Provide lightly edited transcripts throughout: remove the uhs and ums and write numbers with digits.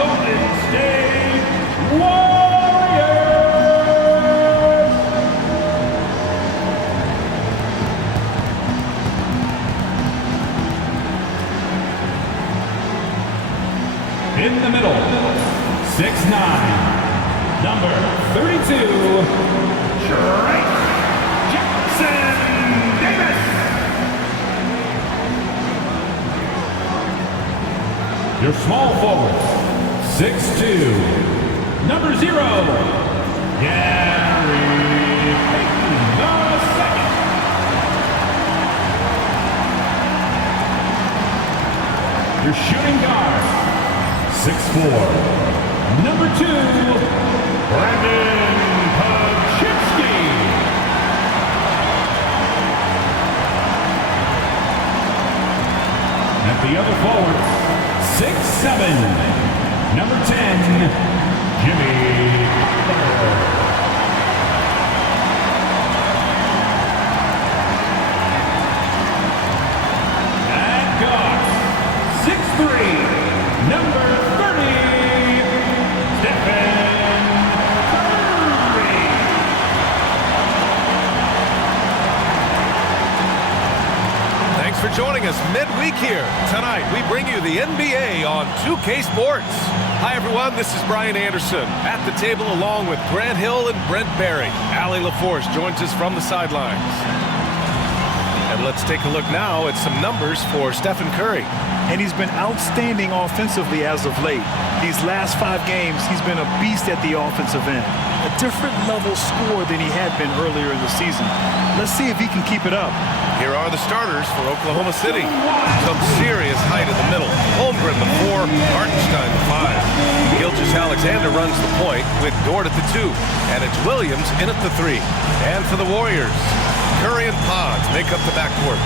Golden State Warriors. In the middle, 6'9", number 32, Jayson Tatum. Your small forwards, 6'2", number 0, Gary Payton II. Your shooting guard, 6'4", number 2, Brandon Podchitsky. At the other forwards, 6'7", number 10, Jimmy Butler. At guard, 6'3", number 30, Stephen Curry. Thanks for joining us midweek here. Tonight, we bring you the NBA on 2K Sports. Hi, everyone. This is Brian Anderson at the table along with Grant Hill and Brent Barry. Allie LaForce joins us from the sidelines. And let's take a look now at some numbers for Stephen Curry. And he's been outstanding offensively as of late. These last 5 games, he's been a beast at the offensive end. A different level score than he had been earlier in the season. Let's see if he can keep it up. Here are the starters for Oklahoma City. Some serious height in the middle. Holmgren the 4, Hartenstein the 5. Gilgeous-Alexander runs the point with Dort at the 2. And it's Williams in at the 3. And for the Warriors, Curry and Pods make up the backcourt.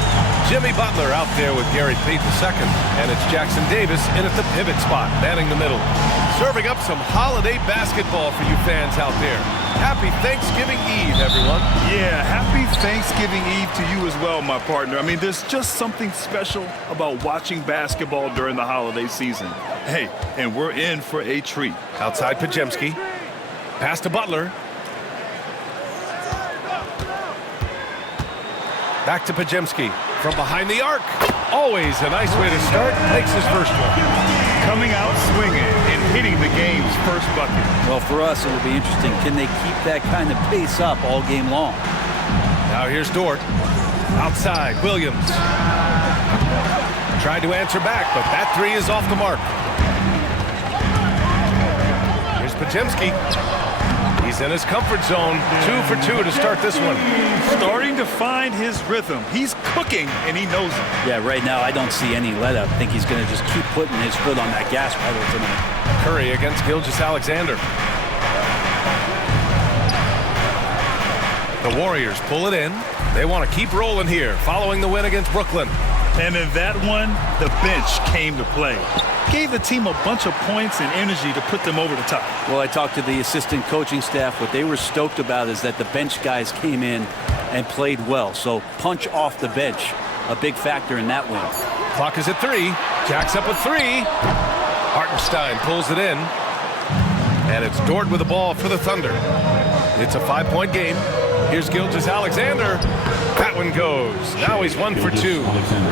Jimmy Butler out there with Gary Payton II. And it's Jackson Davis in at the pivot spot, manning the middle. Serving up some holiday basketball for you fans out there. Happy Thanksgiving Eve, everyone. Yeah, happy Thanksgiving Eve to you as well, my partner. I mean, there's just something special about watching basketball during the holiday season. Hey, and we're in for a treat. Outside Podziemski. Pass to Butler. Back to Podziemski. From behind the arc. Always a nice way to start. Makes his first one. Coming out swinging and hitting the game's first bucket. Well, for us, it'll be interesting. Can they keep that kind of pace up all game long? Now here's Dort. Outside, Williams. Tried to answer back, but that 3 is off the mark. Here's Podziemski. He's in his comfort zone. 2 for 2 to start this one. Starting to find his rhythm. He's cooking, and he knows it. Yeah, right now I don't see any let up. I think he's going to just keep putting his foot on that gas pedal tonight. Curry against Gilgeous-Alexander. The Warriors pull it in. They want to keep rolling here, following the win against Brooklyn. And in that one, the bench came to play. Gave the team a bunch of points and energy to put them over the top. Well, I talked to the assistant coaching staff. What they were stoked about is that the bench guys came in and played well. So punch off the bench, a big factor in that win. Clock is at 3. Jack's up at 3. Hartenstein pulls it in. And it's Dort with the ball for the Thunder. It's a 5-point game. Here's Gilgeous-Alexander. That one goes. Now he's 1 for 2.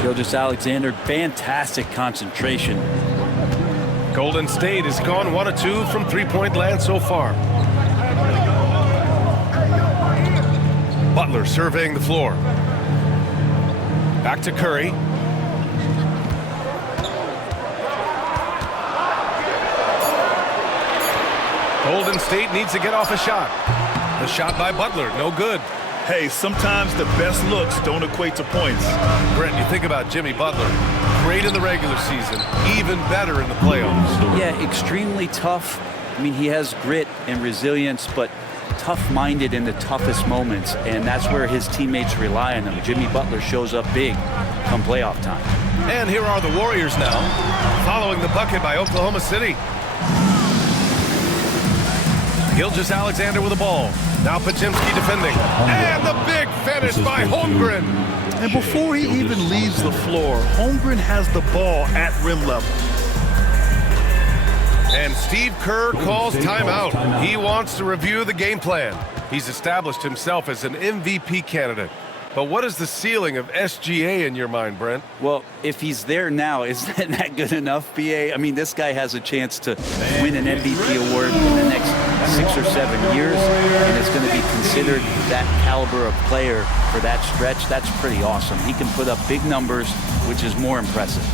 Gilgeous-Alexander, fantastic concentration. Golden State has gone 1 of 2 from 3-point land so far. Butler surveying the floor. Back to Curry. Golden State needs to get off a shot. The shot by Butler, no good. Hey, sometimes the best looks don't equate to points. Brent, you think about Jimmy Butler. Great in the regular season, even better in the playoffs. Yeah, extremely tough. I mean, he has grit and resilience, but tough-minded in the toughest moments, and that's where his teammates rely on him. Jimmy Butler shows up big come playoff time. And here are the Warriors now, following the bucket by Oklahoma City. Gilgeous-Alexander with the ball. Now Podziemski defending. And the big finish by Holmgren. And before he even leaves the floor, Holmgren has the ball at rim level. And Steve Kerr calls timeout. He wants to review the game plan. He's established himself as an MVP candidate. But what is the ceiling of SGA in your mind, Brent? Well, if he's there now, isn't that good enough, BA? I mean, this guy has a chance to win an MVP award in the next 6 or 7 years, and it's going to be considered that caliber of player for that stretch. That's pretty awesome. He can put up big numbers, which is more impressive.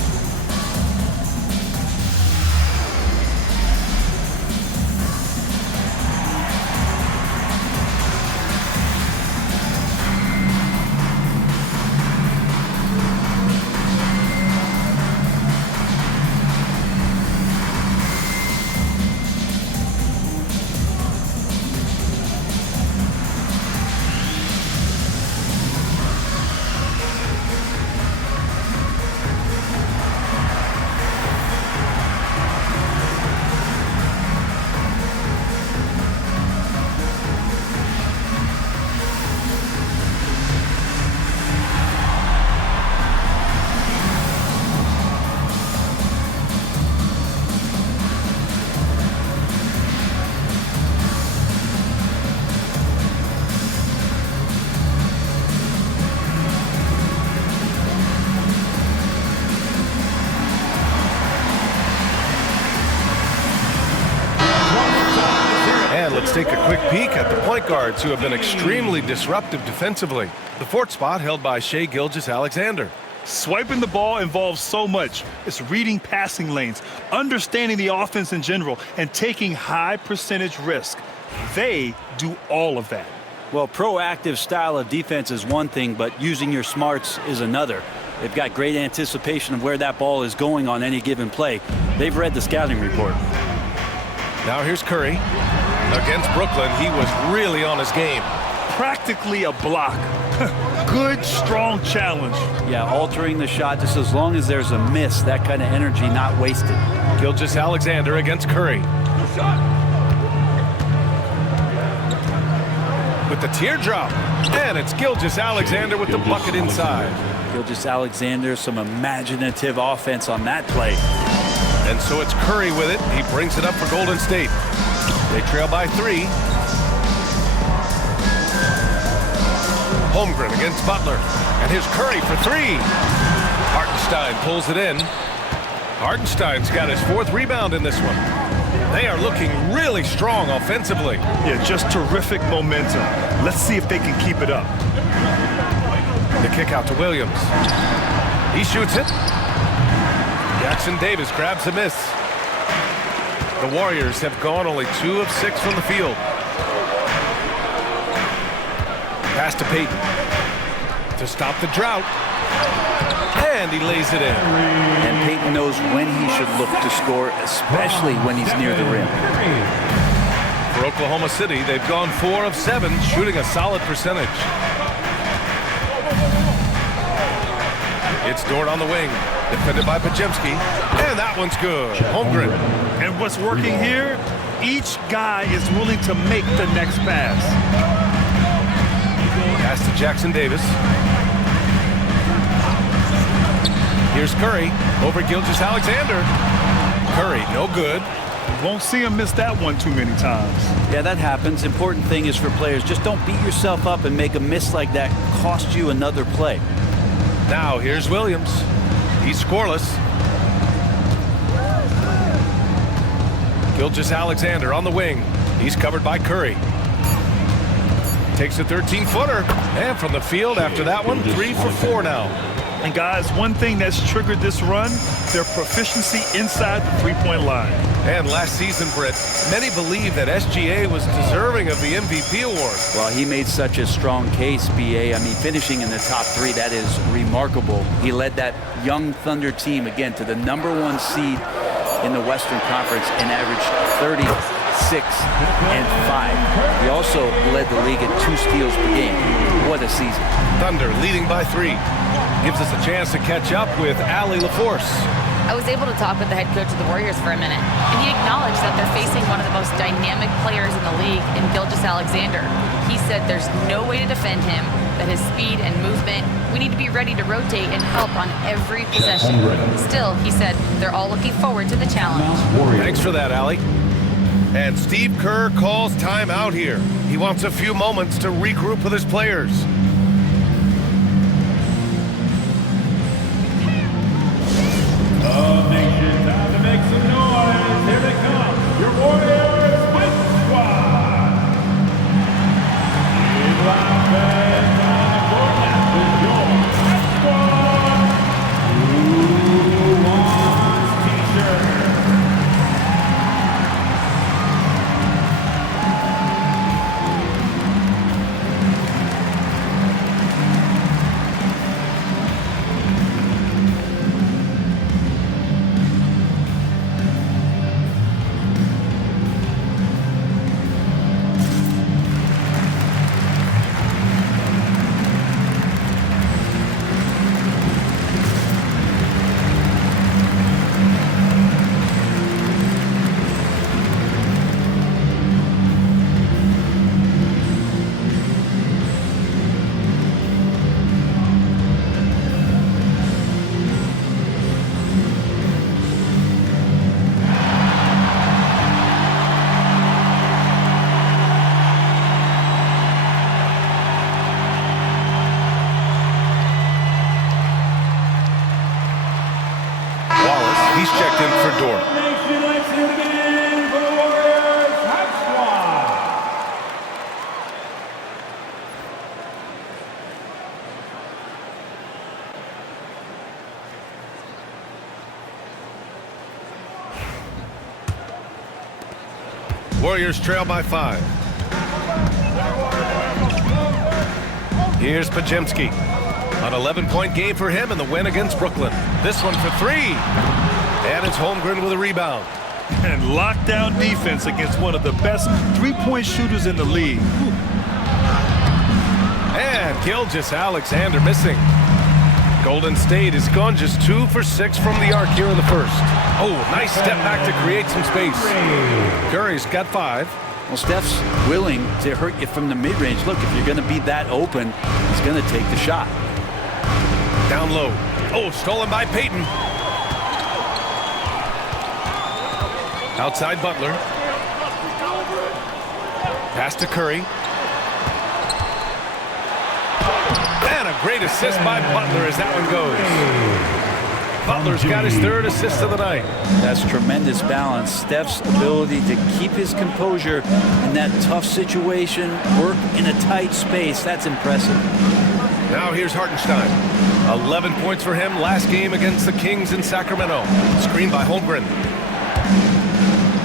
Let's take a quick peek at the point guards who have been extremely disruptive defensively. The fourth spot held by Shai Gilgeous-Alexander. Swiping the ball involves so much. It's reading passing lanes, understanding the offense in general, and taking high percentage risk. They do all of that. Well, proactive style of defense is one thing, but using your smarts is another. They've got great anticipation of where that ball is going on any given play. They've read the scouting report. Now here's Curry. Against Brooklyn, he was really on his game. Practically a block. Good, strong challenge. Yeah, altering the shot just as long as there's a miss, that kind of energy not wasted. Gilgeous-Alexander against Curry. With the teardrop. And it's Gilgeous-Alexander with the bucket inside. Gilgeous-Alexander, some imaginative offense on that play. And so it's Curry with it. He brings it up for Golden State. They trail by 3. Holmgren against Butler. And here's Curry for 3. Hartenstein pulls it in. Hartenstein's got his 4th rebound in this one. They are looking really strong offensively. Yeah, just terrific momentum. Let's see if they can keep it up. The kick out to Williams. He shoots it. Jackson Davis grabs a miss. The Warriors have gone only 2 of 6 from the field. Pass to Payton to stop the drought. And he lays it in. And Payton knows when he should look to score, especially when he's near the rim. For Oklahoma City, they've gone 4 of 7, shooting a solid percentage. It's Dort on the wing, defended by Pajemski, and that one's good. Holmgren. And what's working here, each guy is willing to make the next pass. Pass to Jackson Davis. Here's Curry over Gilgeous-Alexander. Curry, no good. Won't see him miss that one too many times. Yeah, that happens. Important thing is for players, just don't beat yourself up and make a miss like that cost you another play. Now here's Williams. He's scoreless. Gilgeous-Alexander on the wing. He's covered by Curry. Takes a 13-footer. And from the field after that one, 3 for 4 now. And guys, one thing that's triggered this run, their proficiency inside the three-point line. And last season, Britt, many believe that SGA was deserving of the MVP award. Well, he made such a strong case, BA. I mean, finishing in the top 3, that is remarkable. He led that young Thunder team, again, to the #1 seed in the Western Conference and averaged 30, 6, and 5. He also led the league at 2 steals per game. What a season. Thunder leading by 3. Gives us a chance to catch up with Allie LaForce. I was able to talk with the head coach of the Warriors for a minute, and he acknowledged that they're facing one of the most dynamic players in the the league in Gilgeous-Alexander. He said there's no way to defend him, that his speed and movement, we need to be ready to rotate and help on every possession. Still, he said they're all looking forward to the challenge. Thanks for that, Allie. And Steve Kerr calls timeout here. He wants a few moments to regroup with his players. Oh, nation, time to make some noise. Here they come, your Warriors Hype Squad. Big loud fans on the court with your Hype Squad. Who wants t-shirts? He's checked in for Dort. Nation, let's hear it again for the Warriors Hype Squad. Warriors trail by 5. Here's Pajemski. An 11-point game for him in the win against Brooklyn. This one for 3. And it's Holmgren with a rebound. And lockdown defense against one of the best three-point shooters in the league. And Gilgeous-Alexander missing. Golden State has gone just 2 for 6 from the arc here in the first. Oh, nice step back to create some space. Curry's got 5. Well, Steph's willing to hurt you from the mid-range. Look, if you're going to be that open, he's going to take the shot. Down low. Oh, stolen by Payton. Outside Butler. Pass to Curry. And a great assist by Butler as that one goes. Butler's got his 3rd assist of the night. That's tremendous balance. Steph's ability to keep his composure in that tough situation, work in a tight space, that's impressive. Now here's Hartenstein. 11 points for him last game against the Kings in Sacramento. Screen by Holmgren.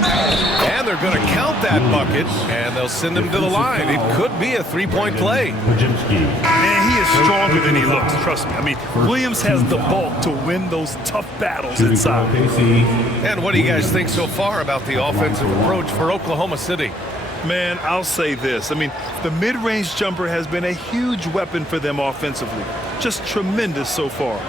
And they're going to count that bucket, and they'll send him to the line. It could be a 3-point play. Man, he is stronger than he looks, trust me. I mean, Williams has the bulk to win those tough battles inside. And what do you guys think so far about the offensive approach for Oklahoma City? Man, I'll say this. I mean, the mid-range jumper has been a huge weapon for them offensively. Just tremendous so far.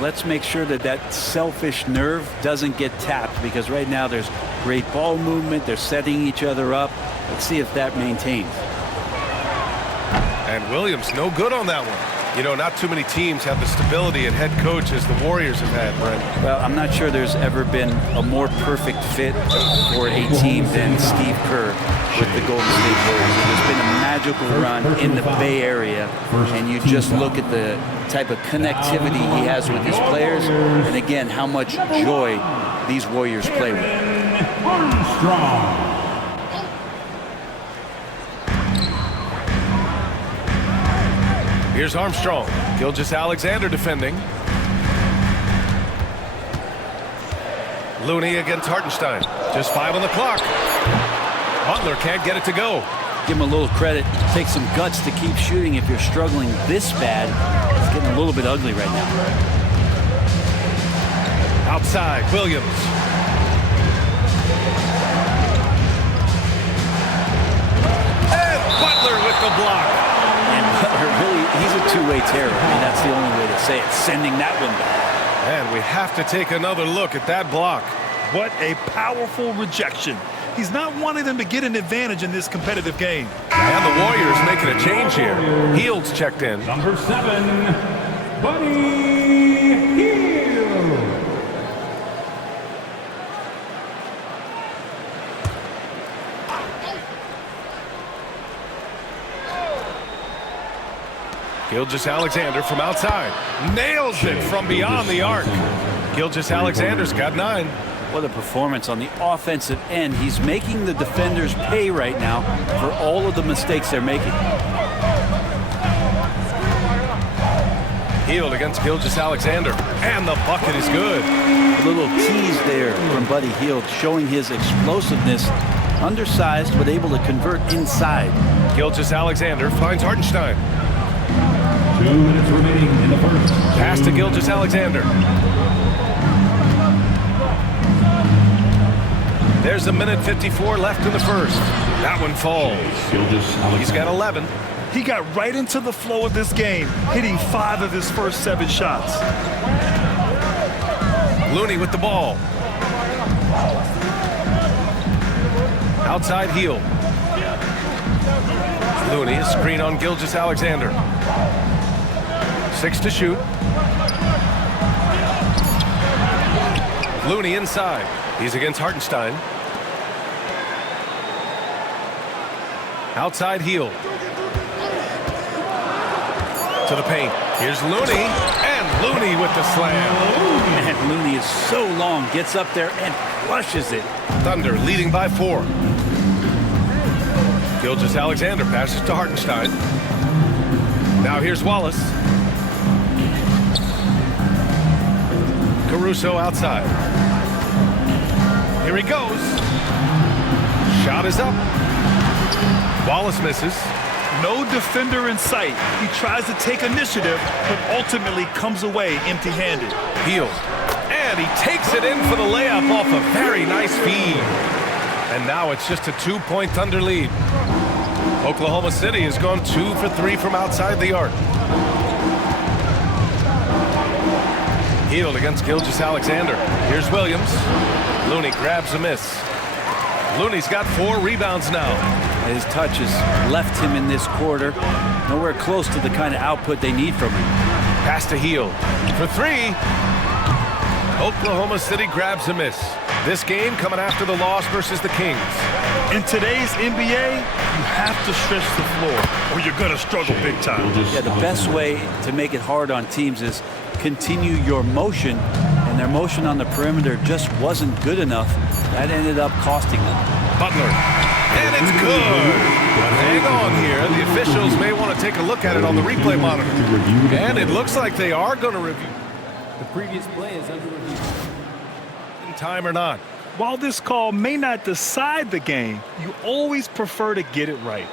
Let's make sure that that selfish nerve doesn't get tapped, because right now there's great ball movement. They're setting each other up. Let's see if that maintains. And Williams, no good on that one. You know, not too many teams have the stability at head coach as the Warriors have had, Brent. Well, I'm not sure there's ever been a more perfect fit for a team than Steve Kerr with the Golden State Warriors. It's been a magical run in the Bay Area, and you just look at the type of connectivity he has with his players, and again, how much joy these Warriors play with. Armstrong. Here's Armstrong. Gilgeous-Alexander defending. Looney against Hartenstein. Just 5 on the clock. Butler can't get it to go. Give him a little credit. Take some guts to keep shooting if you're struggling this bad. It's getting a little bit ugly right now. Outside, Williams. And Butler with the block. Really, he's a two-way terror. I mean, that's the only way to say it, sending that one back. And we have to take another look at that block. What a powerful rejection. He's not wanting them to get an advantage in this competitive game. And the Warriors making a change here. Hield's checked in. Number 7, Buddy Hield. Gilgeous-Alexander from outside. Nails it from beyond the arc. Gilgeous-Alexander's got 9. What a performance on the offensive end. He's making the defenders pay right now for all of the mistakes they're making. Hield against Gilgeous-Alexander. And the bucket is good. A little tease there from Buddy Hield, showing his explosiveness. Undersized, but able to convert inside. Gilgeous-Alexander finds Hartenstein. 2 minutes remaining in the first. Pass to Gilgeous-Alexander. There's a minute 54 left in the first. That one falls. He's got 11. He got right into the flow of this game, hitting 5 of his first 7 shots. Looney with the ball. Outside Hield. Looney, a screen on Gilgeous-Alexander. 6 to shoot. Looney inside. He's against Hartenstein. Outside Hield. To the paint. Here's Looney. And Looney with the slam. And Looney is so long, gets up there and flushes it. Thunder leading by 4. Gilgeous-Alexander passes to Hartenstein. Now here's Wallace. Caruso outside. Here he goes. Shot is up. Wallace misses. No defender in sight. He tries to take initiative, but ultimately comes away empty-handed. Hield. And he takes it in for the layup off a very nice feed. And now it's just a 2-point Thunder lead. Oklahoma City has gone 2 for 3 from outside the arc. Hield against Gilgeous-Alexander. Here's Williams. Looney grabs a miss. Looney's got 4 rebounds now. His touch has left him in this quarter. Nowhere close to the kind of output they need from him. Pass to Hield. For 3. Oklahoma City grabs a miss. This game coming after the loss versus the Kings. In today's NBA, you have to stretch the floor or you're going to struggle big time. Yeah, the best way to make it hard on teams is continue your motion, and their motion on the perimeter just wasn't good enough. That ended up costing them. Butler. And it's good. But hang on here. The officials may want to take a look at it on the replay monitor. And it looks like they are going to review. The previous play is under review. In time or not. While this call may not decide the game, you always prefer to get it right.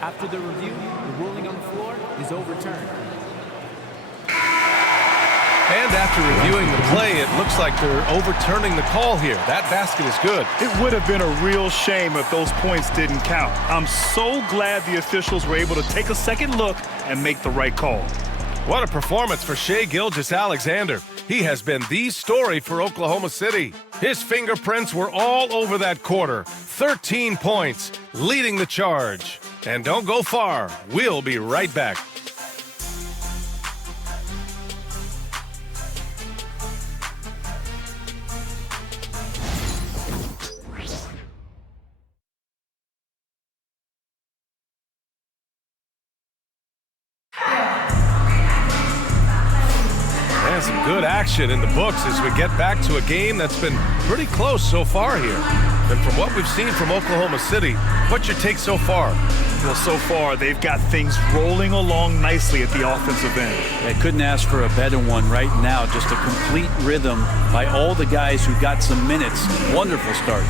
After the review, the ruling on the floor is overturned. And after reviewing the play, it looks like they're overturning the call here. That basket is good. It would have been a real shame if those points didn't count. I'm so glad the officials were able to take a second look and make the right call. What a performance for Shai Gilgeous-Alexander. He has been the story for Oklahoma City. His fingerprints were all over that quarter. 13 points, leading the charge. And don't go far. We'll be right back. And some good action in the books as we get back to a game that's been pretty close so far here. And from what we've seen from Oklahoma City, what's your take so far? Well, so far, they've got things rolling along nicely at the offensive end. I couldn't ask for a better one right now. Just a complete rhythm by all the guys who got some minutes. Wonderful start.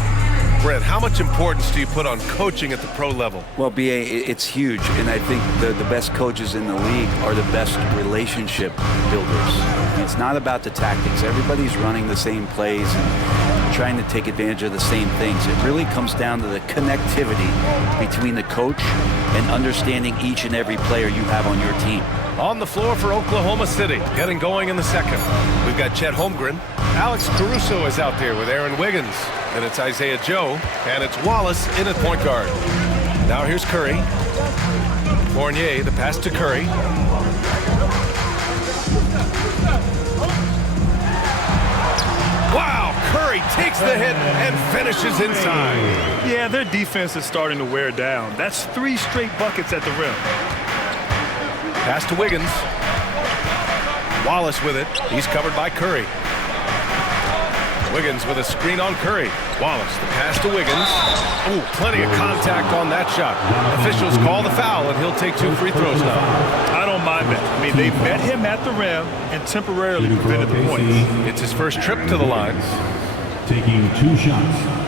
Brent, how much importance do you put on coaching at the pro level? Well, B.A., it's huge, and I think the best coaches in the league are the best relationship builders. It's not about the tactics. Everybody's running the same plays and trying to take advantage of the same things. It really comes down to the connectivity between the coach and understanding each and every player you have on your team. On the floor for Oklahoma City, getting going in the second. We've got Chet Holmgren. Alex Caruso is out there with Aaron Wiggins. And it's Isaiah Joe. And it's Wallace in at point guard. Now here's Curry. Fournier, the pass to Curry. Wow, Curry takes the hit and finishes inside. Yeah, their defense is starting to wear down. That's 3 straight buckets at the rim. Pass to Wiggins. Wallace with it. He's covered by Curry. Wiggins with a screen on Curry. Wallace, the pass to Wiggins. Ooh, plenty of contact on that shot. Officials call the foul, and he'll take 2 free throws now. I don't mind that. I mean, they met him at the rim and temporarily prevented the points. It's his first trip to the line. Taking 2 shots.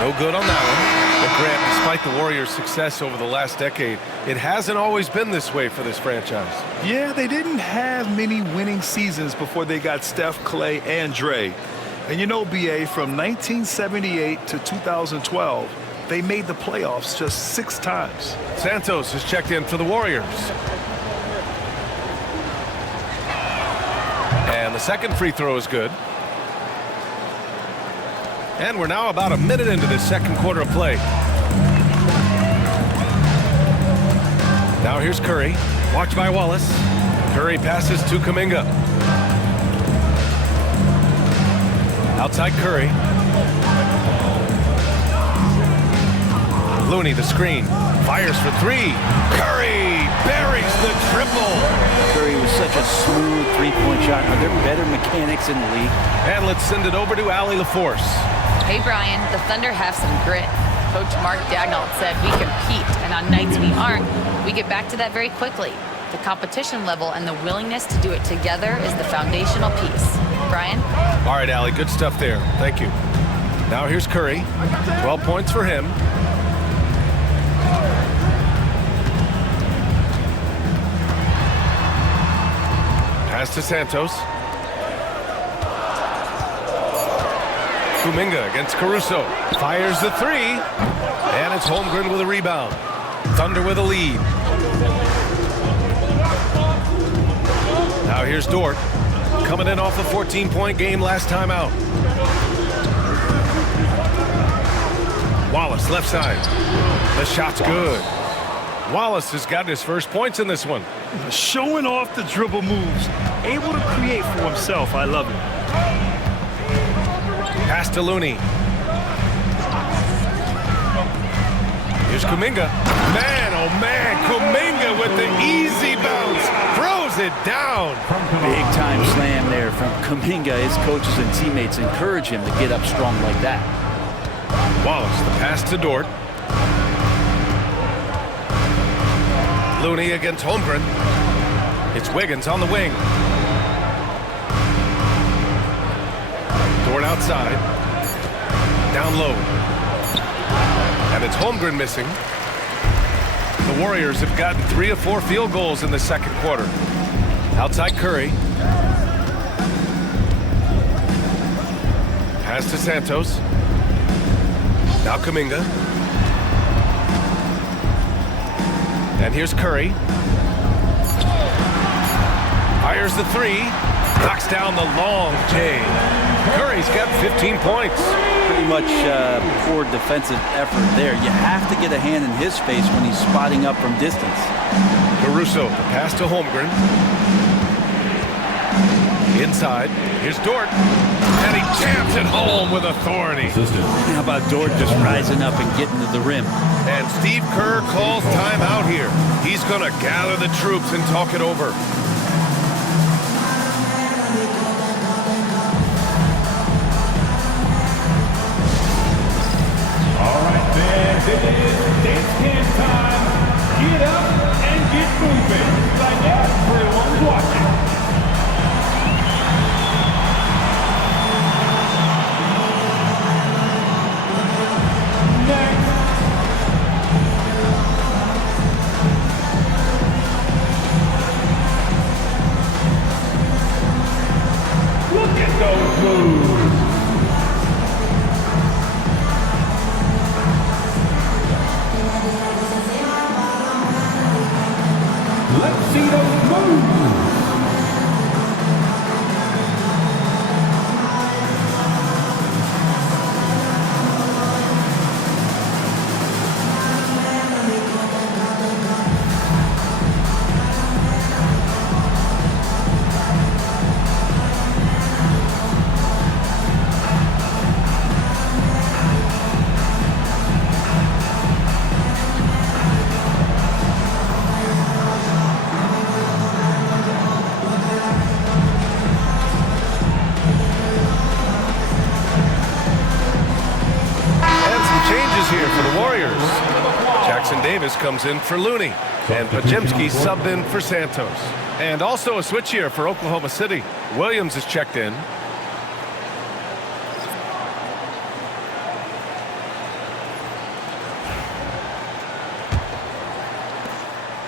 No good on that one. But Grant, despite the Warriors' success over the last decade, it hasn't always been this way for this franchise. Yeah, they didn't have many winning seasons before they got Steph, Clay, and Dre. And you know, B.A., from 1978 to 2012, they made the playoffs just 6 times. Santos has checked in for the Warriors. And the second free throw is good. And we're now about a minute into this second quarter of play. Now here's Curry. Watched by Wallace. Curry passes to Kuminga. Outside Curry. Looney, the screen. Fires for 3. Curry buries the triple. Curry was such a smooth three-point shot. Are there better mechanics in the league? And let's send it over to Allie LaForce. Hey, Brian, the Thunder have some grit. Coach Mark Daigneault said we compete, and on nights we aren't, we get back to that very quickly. The competition level and the willingness to do it together is the foundational piece. Brian? All right, Allie, good stuff there. Thank you. Now here's Curry. 12 points for him. Pass to Santos. Kuminga against Caruso. Fires the 3. And it's Holmgren with a rebound. Thunder with a lead. Now here's Dort. Coming in off a 14-point game last time out. Wallace, left side. The shot's good. Wallace has got his first points in this one. Showing off the dribble moves. Able to create for himself. I love it. Pass to Looney. Here's Kuminga. Man, oh man, Kuminga with the easy bounce. Throws it down. Big time slam there from Kuminga. His coaches and teammates encourage him to get up strong like that. Wallace, the pass to Dort. Looney against Holmgren. It's Wiggins on the wing. Dort outside. Down low. And it's Holmgren missing. The Warriors have gotten 3 of 4 field goals in the second quarter. Outside Curry. Pass to Santos. Now Kuminga. And here's Curry. Fires the 3. Knocks down the long J. Curry's got 15 points. Pretty much poor defensive effort there. You have to get a hand in his face when he's spotting up from distance. Caruso, the pass to Holmgren. Inside, here's Dort. And he jams it home with authority. How about Dort just rising up and getting to the rim? And Steve Kerr calls timeout here. He's going to gather the troops and talk it over. here for the Warriors. Jackson Davis comes in for Looney. And Pajemski subbed in for Santos. And also a switch here for Oklahoma City. Williams is checked in.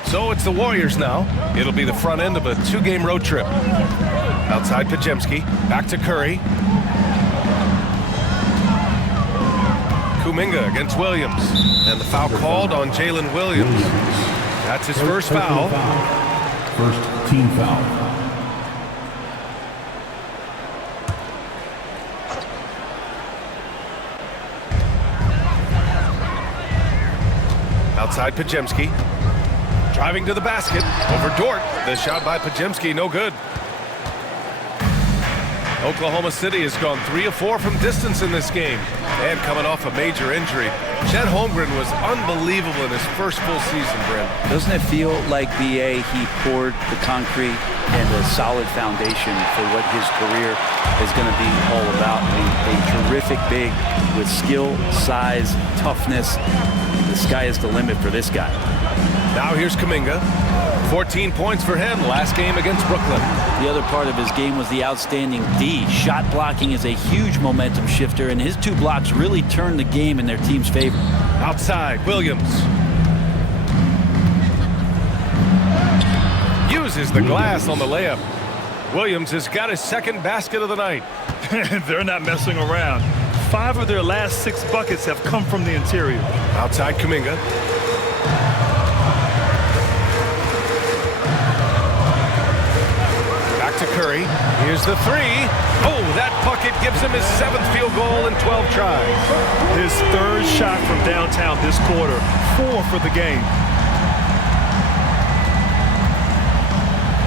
So it's the Warriors now. It'll be the front end of a 2-game road trip. Outside Pajemski, back to Curry. Kuminga against Williams. And the foul called on Jalen Williams. That's his first foul. First team foul. Outside Pajemski. Driving to the basket. Over Dort. The shot by Pajemski, no good. Oklahoma City has gone 3 of 4 from distance in this game. And coming off a major injury. Chet Holmgren was unbelievable in his first full season, Brent. Doesn't it feel like BA, he poured the concrete and a solid foundation for what his career is going to be all about? A terrific big with skill, size, toughness. The sky is the limit for this guy. Now here's Kuminga. 14 points for him last game against Brooklyn. The other part of his game was the outstanding D. Shot blocking is a huge momentum shifter, and his 2 blocks really turned the game in their team's favor. Outside, Williams. Uses the glass on the layup. Williams has got his second basket of the night. They're not messing around. 5 of their last 6 buckets have come from the interior. Outside Kuminga. To Curry. Here's the 3. Oh, that bucket gives him his 7th field goal in 12 tries. His 3rd shot from downtown this quarter. 4 for the game.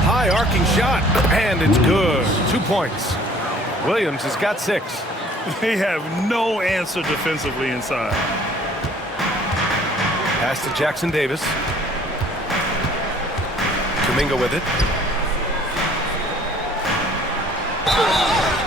High arcing shot, and it's good. 2 points. Williams has got 6. They have no answer defensively inside. Pass to Jackson Davis. Kuminga with it.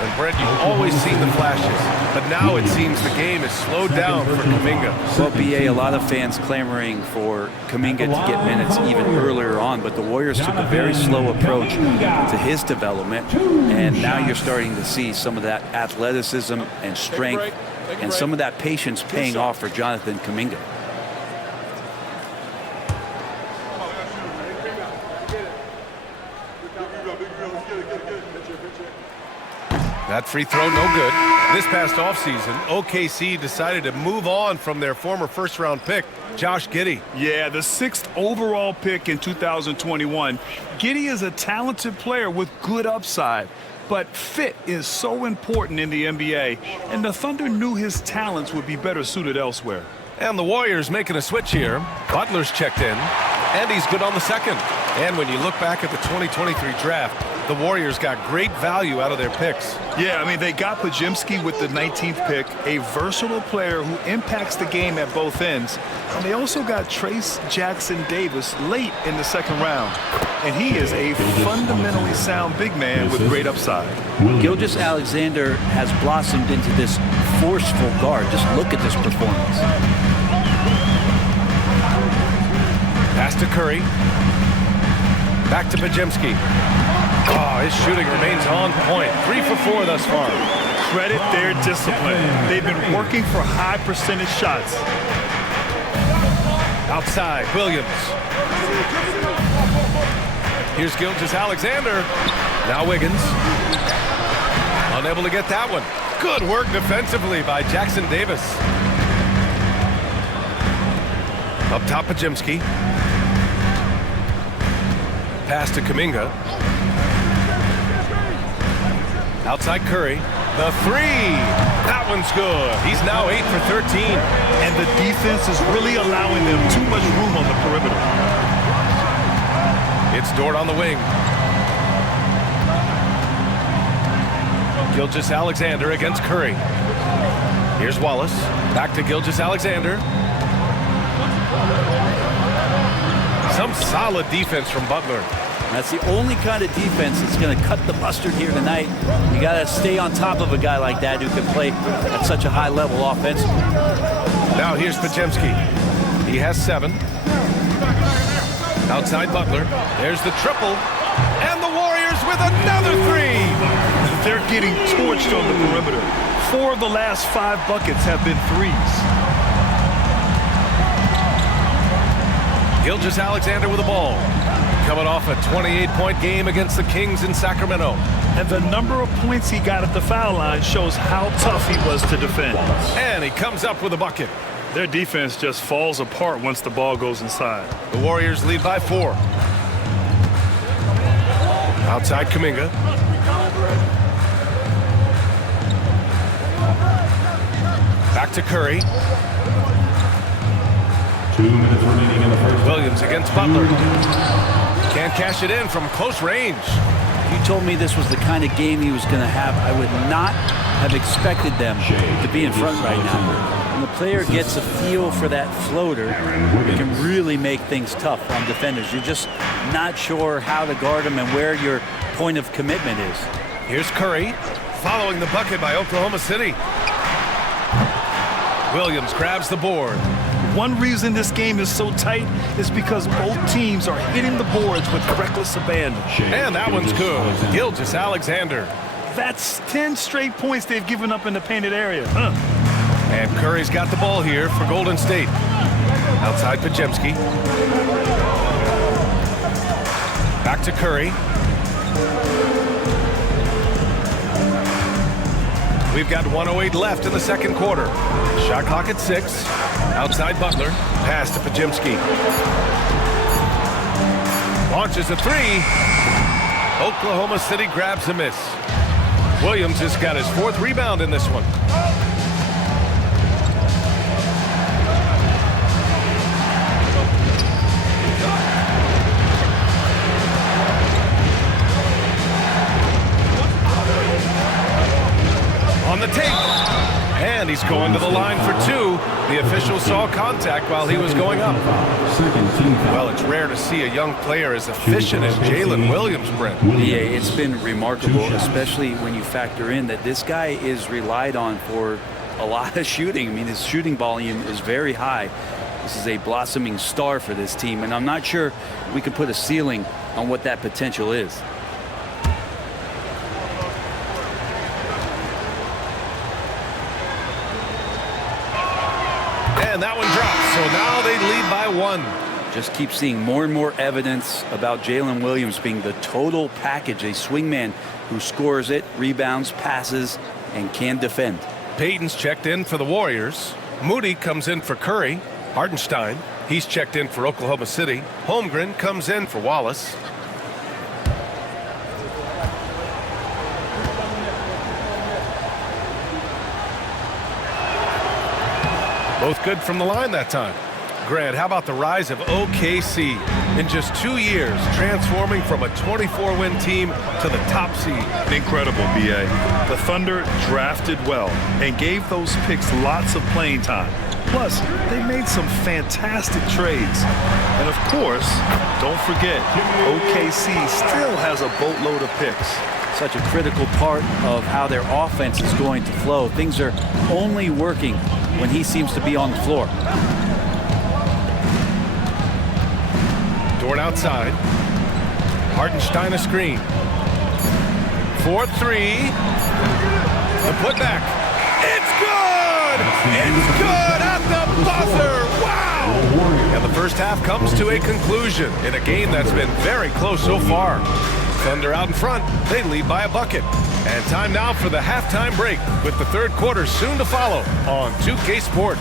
And Brent, you've always seen the flashes, but now it seems the game is slowed down for Kuminga. Well, BA, a lot of fans clamoring for Kuminga to get minutes even earlier on, but the Warriors took a very slow approach to his development, and now you're starting to see some of that athleticism and strength and some of that patience paying off for Jonathan Kuminga. That free throw, no good. This past offseason, OKC decided to move on from their former first-round pick, Josh Giddey. Yeah, the 6th overall pick in 2021. Giddey is a talented player with good upside, but fit is so important in the NBA, and the Thunder knew his talents would be better suited elsewhere. And the Warriors making a switch here. Butler's checked in, and he's good on the second. And when you look back at the 2023 draft, the Warriors got great value out of their picks. Yeah, I mean, they got Pajemski with the 19th pick, a versatile player who impacts the game at both ends. And they also got Trace Jackson Davis late in the 2nd round. And he is a fundamentally sound big man with great upside. Gilgeous-Alexander has blossomed into this forceful guard. Just look at this performance. Pass to Curry. Back to Pajemski. Oh, his shooting remains on point. 3 for 4 thus far. Credit their discipline. They've been working for high percentage shots. Outside, Williams. Here's Gilgeous-Alexander. Now Wiggins. Unable to get that one. Good work defensively by Jackson Davis. Up top, Pajemski. Pass to Kuminga. Outside Curry. The 3. That one's good. He's now 8 for 13. And the defense is really allowing them too much room on the perimeter. It's Dort on the wing. Gilgeous-Alexander against Curry. Here's Wallace. Back to Gilgeous-Alexander. Some solid defense from Butler. That's the only kind of defense that's going to cut the mustard here tonight. You got to stay on top of a guy like that who can play at such a high level offensively. Now here's Pajemski. He has 7. Outside Butler. There's the triple. And the Warriors with another 3. They're getting torched on the perimeter. 4 of the last 5 buckets have been threes. Gilgeous-Alexander with the ball. Coming off a 28-point game against the Kings in Sacramento. And the number of points he got at the foul line shows how tough he was to defend. And he comes up with a bucket. Their defense just falls apart once the ball goes inside. The Warriors lead by 4. Outside Kuminga. Back to Curry. 2 minutes remaining in the first. Williams against Butler. Can't cash it in from close range. If you told me this was the kind of game he was going to have, I would not have expected them to be in front right now. When the player gets a feel for that floater, it can really make things tough on defenders. You're just not sure how to guard them and where your point of commitment is. Here's Curry, following the bucket by Oklahoma City. Williams grabs the board. One reason this game is so tight is because both teams are hitting the boards with reckless abandon. And that one's good. Gilgeous-Alexander. That's 10 straight points they've given up in the painted area. And Curry's got the ball here for Golden State. Outside Pajemski. Back to Curry. We've got 1:08 left in the second quarter. Shot clock at 6. Outside Butler. Pass to Pajemski. Launches a 3. Oklahoma City grabs a miss. Williams has got his 4th rebound in this one. On the take. And he's going to the line for 2. The official saw contact while he was going up. Well, it's rare to see a young player as efficient as Jalen Williams, Brent. Yeah, it's been remarkable, especially when you factor in that this guy is relied on for a lot of shooting. I mean, his shooting volume is very high. This is a blossoming star for this team, and I'm not sure we can put a ceiling on what that potential is. And that one drops, so now they lead by 1. Just keep seeing more and more evidence about Jalen Williams being the total package, a swingman who scores it, rebounds, passes, and can defend. Payton's checked in for the Warriors. Moody comes in for Curry. Hartenstein, he's checked in for Oklahoma City. Holmgren comes in for Wallace. Both good from the line that time. Grant, how about the rise of OKC? In just 2 years, transforming from a 24-win team to the top seed. Incredible, B.A. The Thunder drafted well and gave those picks lots of playing time. Plus, they made some fantastic trades. And of course, don't forget, OKC still has a boatload of picks. Such a critical part of how their offense is going to flow. Things are only working when he seems to be on the floor. Dort outside. Hartenstein a screen. 4-3. The putback. It's good! It's good at the buzzer! Wow! And the first half comes to a conclusion in a game that's been very close so far. Thunder out in front. They lead by a bucket. And time now for the halftime break, with the third quarter soon to follow on 2K Sports.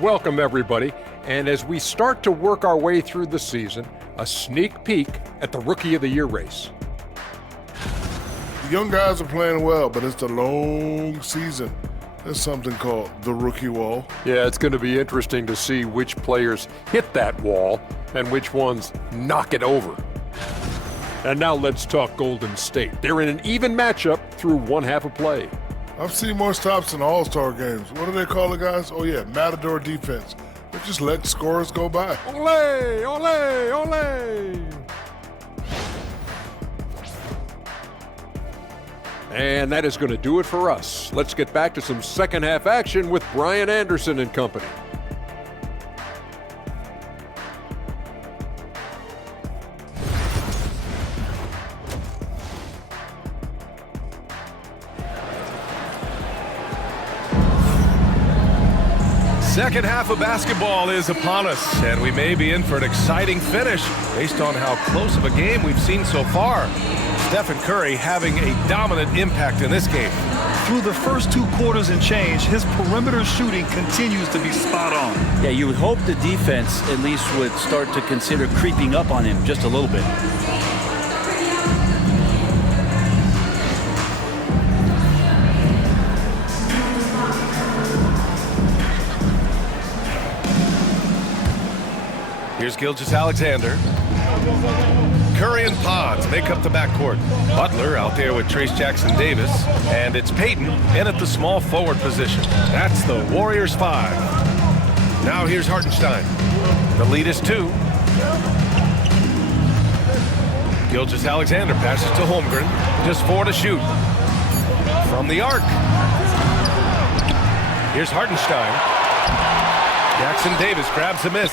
Welcome, everybody. And as we start to work our way through the season, a sneak peek at the Rookie of the Year race. The young guys are playing well, but it's a long season. There's something called the rookie wall. Yeah, it's going to be interesting to see which players hit that wall and which ones knock it over. And now let's talk Golden State. They're in an even matchup through one half of play. I've seen more stops in All-Star games. What do they call it, guys? Oh, yeah, Matador defense. They just let scores go by. Ole, ole, ole. And that is going to do it for us. Let's get back to some second half action with Brian Anderson and company. Second half of basketball is upon us, and we may be in for an exciting finish based on how close of a game we've seen so far. Stephen Curry having a dominant impact in this game. Through the first 2 quarters and change, his perimeter shooting continues to be spot on. Yeah, you would hope the defense at least would start to consider creeping up on him just a little bit. Here's Gilgeous-Alexander. Curry and Pons make up the backcourt. Butler out there with Trace Jackson-Davis. And it's Payton in at the small forward position. That's the Warriors 5. Now here's Hartenstein. The lead is 2. Gilgeous-Alexander passes to Holmgren. Just 4 to shoot. From the arc. Here's Hartenstein. Jackson-Davis grabs a miss.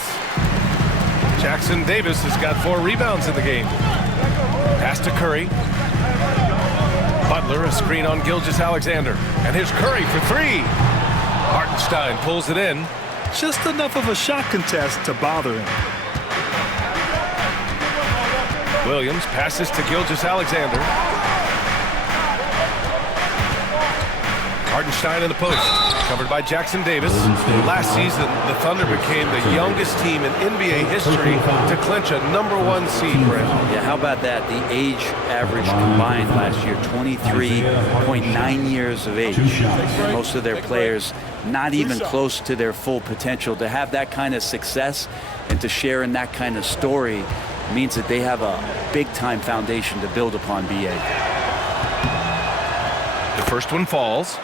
Jackson-Davis has got 4 rebounds in the game. Pass to Curry. Butler, a screen on Gilgeous-Alexander. And here's Curry for 3. Hartenstein pulls it in. Just enough of a shot contest to bother him. Williams passes to Gilgeous-Alexander. Hartenstein in the post, covered by Jackson-Davis. Last season, the Thunder became the youngest team in NBA history to clinch a #1 seed, Brent. Yeah, how about that? The age average combined last year, 23.9 years of age. Most of their players not even close to their full potential. To have that kind of success and to share in that kind of story means that they have a big-time foundation to build upon, BA. The first one falls.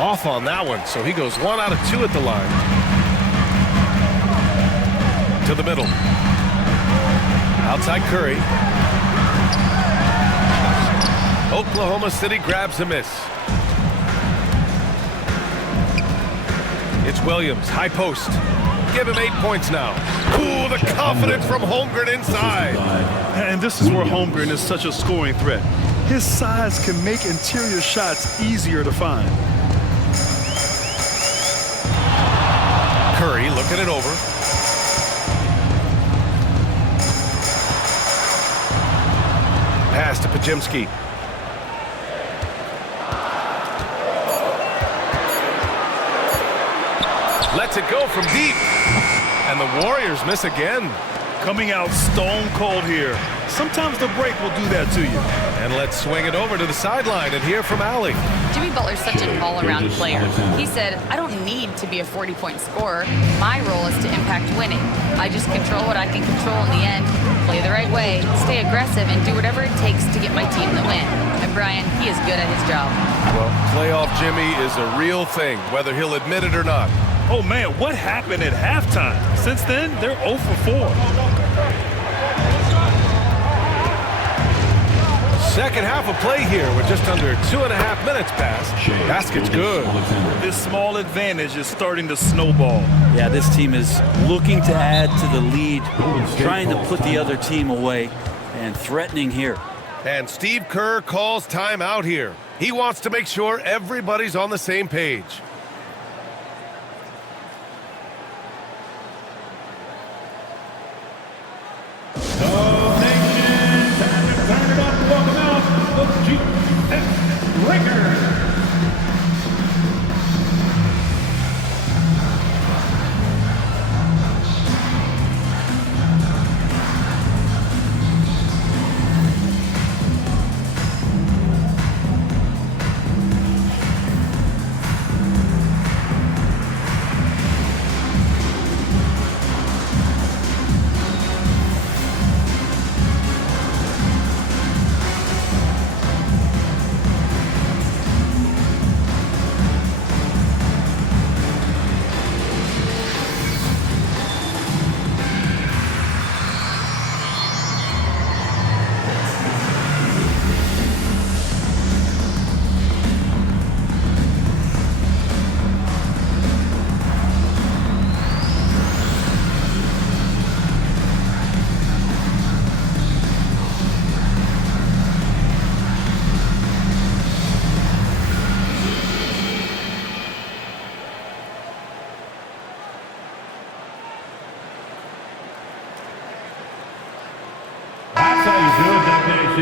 Off on that one, so he goes 1 out of 2 at the line. To the middle. Outside Curry. Oklahoma City grabs a miss. It's Williams, high post. Give him 8 points now. Ooh, the confidence from Holmgren inside. And this is where Holmgren is such a scoring threat. His size can make interior shots easier to find. Curry looking it over. Pass to Pajemski. Lets it go from deep. And the Warriors miss again. Coming out stone cold here. Sometimes the break will do that to you. And let's swing it over to the sideline and hear from Allie. Jimmy Butler's such an all-around player. He said, I don't need to be a 40-point scorer. My role is to impact winning. I just control what I can control in the end, play the right way, stay aggressive, and do whatever it takes to get my team the win. And Brian, he is good at his job. Well, playoff Jimmy is a real thing, whether he'll admit it or not. Oh, man, what happened at halftime? Since then, they're 0 for 4. Second half of play here with just under 2.5 minutes passed. Basket's good. This small advantage is starting to snowball. Yeah, this team is looking to add to the lead, trying to put the other team away, and threatening here. And Steve Kerr calls timeout here. He wants to make sure everybody's on the same page.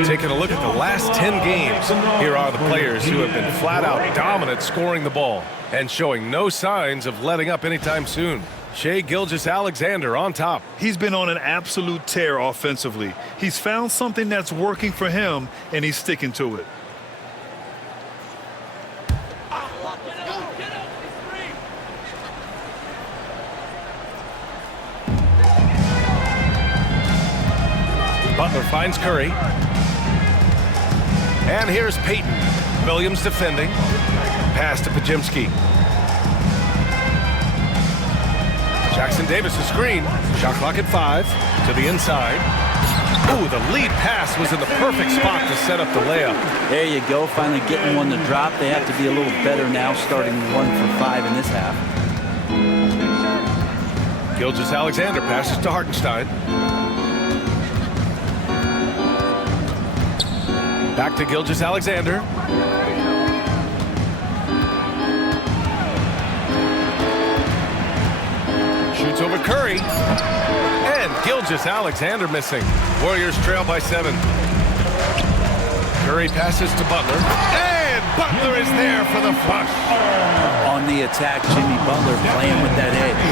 Taking a look at the last 10 games, here are the players who have been flat-out dominant scoring the ball and showing no signs of letting up anytime soon. Shai Gilgeous-Alexander on top. He's been on an absolute tear offensively. He's found something that's working for him, and he's sticking to it. Butler finds Curry. And here's Payton. Williams defending. Pass to Pajemski. Jackson Davis a screen. Shot clock at 5. To the inside. Ooh, the lead pass was in the perfect spot to set up the layup. There you go, finally getting one to drop. They have to be a little better now, starting 1 for 5 in this half. Gilgeous-Alexander passes to Hartenstein. Back to Gilgeous-Alexander. Shoots over Curry. And Gilgeous-Alexander missing. Warriors trail by 7. Curry passes to Butler. And Butler is there for the flush. On the attack, Jimmy Butler playing with that edge.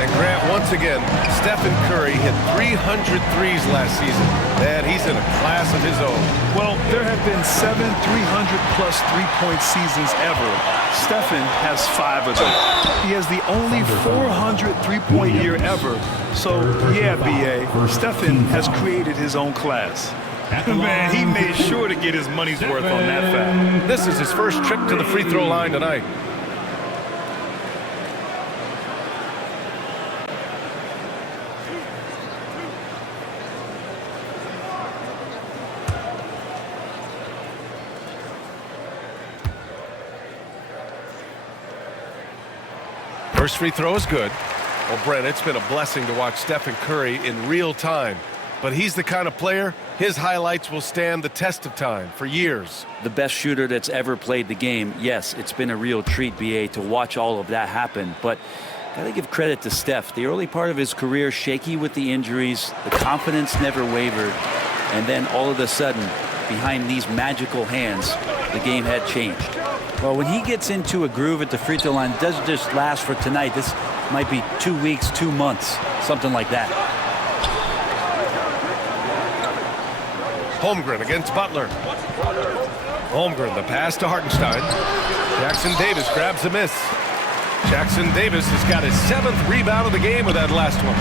And Grant, once again, Stephen Curry hit 300 threes last season. And he's in a class of his own. Well, there have been 7 300-plus three-point seasons ever. Stephen has 5 of them. He has the only 400 three-point year ever. So, yeah, B.A., Stephen has created his own class. Man, he made sure to get his money's worth on that fact. This is his first trip to the free throw line tonight. First free throw is good. Well, Brent, it's been a blessing to watch Stephen Curry in real time. But he's the kind of player, his highlights will stand the test of time for years. The best shooter that's ever played the game. Yes, it's been a real treat, B.A., to watch all of that happen. But got to give credit to Steph. The early part of his career, shaky with the injuries. The confidence never wavered. And then all of a sudden, behind these magical hands, the game had changed. Well, when he gets into a groove at the free throw line, it doesn't just last for tonight. This might be 2 weeks, 2 months, something like that. Holmgren against Butler. Holmgren, the pass to Hartenstein. Jackson Davis grabs the miss. Jackson Davis has got his 7th rebound of the game with that last one.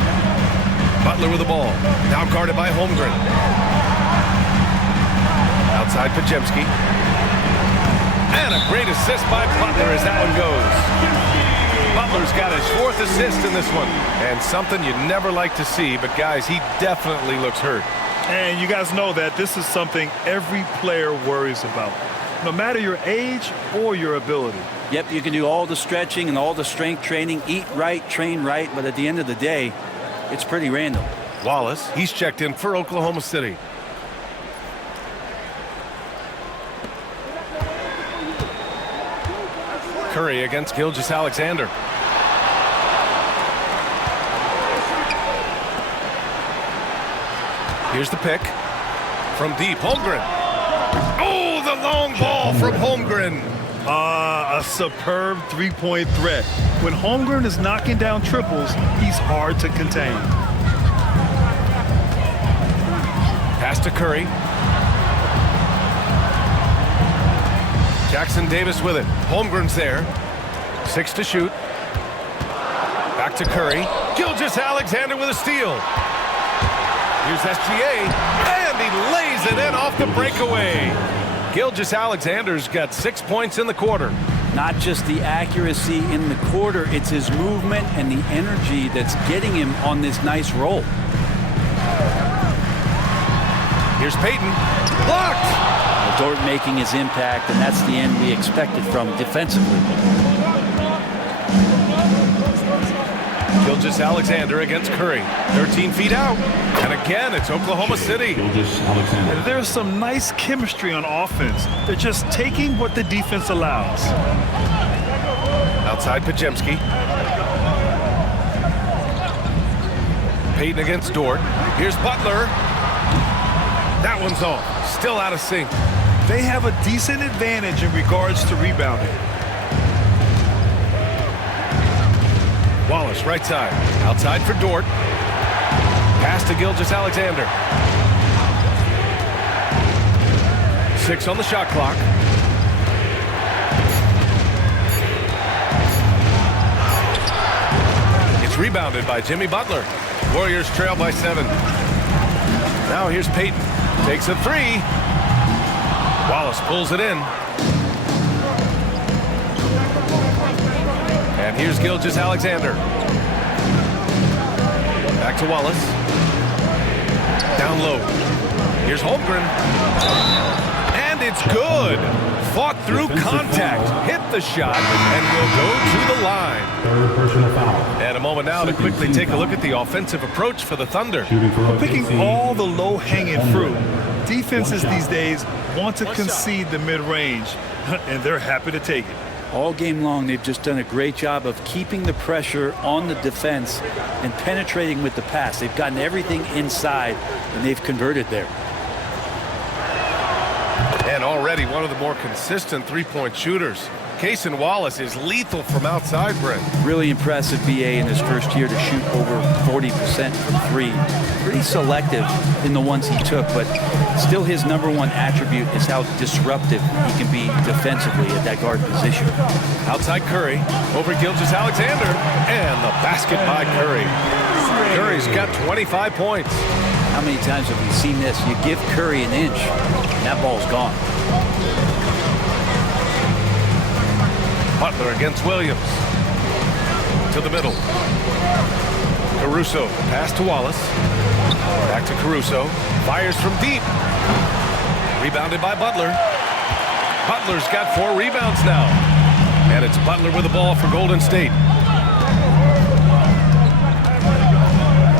Butler with the ball. Now guarded by Holmgren. Outside Pajemski. And a great assist by Butler as that one goes. Butler's got his 4th assist in this one. And something you never like to see, but guys, he definitely looks hurt. And you guys know that this is something every player worries about, no matter your age or your ability. Yep, you can do all the stretching and all the strength training, eat right, train right, but at the end of the day, it's pretty random. Wallace, he's checked in for Oklahoma City. Curry against Gilgeous-Alexander. Here's the pick from deep. Holmgren. Oh, the long ball from Holmgren. A superb three-point threat. When Holmgren is knocking down triples, he's hard to contain. Pass to Curry. Jackson Davis with it. Holmgren's there. 6 to shoot. Back to Curry. Gilgeous-Alexander with a steal. Here's SGA, and he lays it in off the breakaway. Gilgeous-Alexander's got 6 points in the quarter. Not just the accuracy in the quarter, it's his movement and the energy that's getting him on this nice roll. Here's Payton. Blocked! Dort making his impact, and that's the end we expected from defensively. Gilgeous-Alexander against Curry. 13 feet out. And again, it's Oklahoma City. There's some nice chemistry on offense. They're just taking what the defense allows. Outside Pajemski. Payton against Dort. Here's Butler. That one's off. Still out of sync. They have a decent advantage in regards to rebounding. Wallace, right side. Outside for Dort. Pass to Gilgeous-Alexander. 6 on the shot clock. It's rebounded by Jimmy Butler. Warriors trail by 7. Now here's Payton. Takes a 3. Wallace pulls it in. And here's Gilgeous-Alexander. Back to Wallace. Down low. Here's Holmgren. And it's good. Fought through contact. Hit the shot and will go to the line. Third personal foul. And a moment now to quickly take a look at the offensive approach for the Thunder. Picking all the low-hanging fruit. Defenses these days want to concede the mid-range, and they're happy to take it. All game long, they've just done a great job of keeping the pressure on the defense and penetrating with the pass. They've gotten everything inside, and they've converted there. And already one of the more consistent three-point shooters. Cason Wallace is lethal from outside, Brent. Really impressive BA in his first year to shoot over 40% from 3. Pretty selective in the ones he took, but still his #1 attribute is how disruptive he can be defensively at that guard position. Outside Curry, over Gilgeous-Alexander, and the basket by Curry. Curry's got 25 points. How many times have we seen this? You give Curry an inch, and that ball's gone. Butler against Williams. To the middle. Caruso, pass to Wallace. Back to Caruso. Fires from deep. Rebounded by Butler. Butler's got 4 rebounds now. And it's Butler with the ball for Golden State.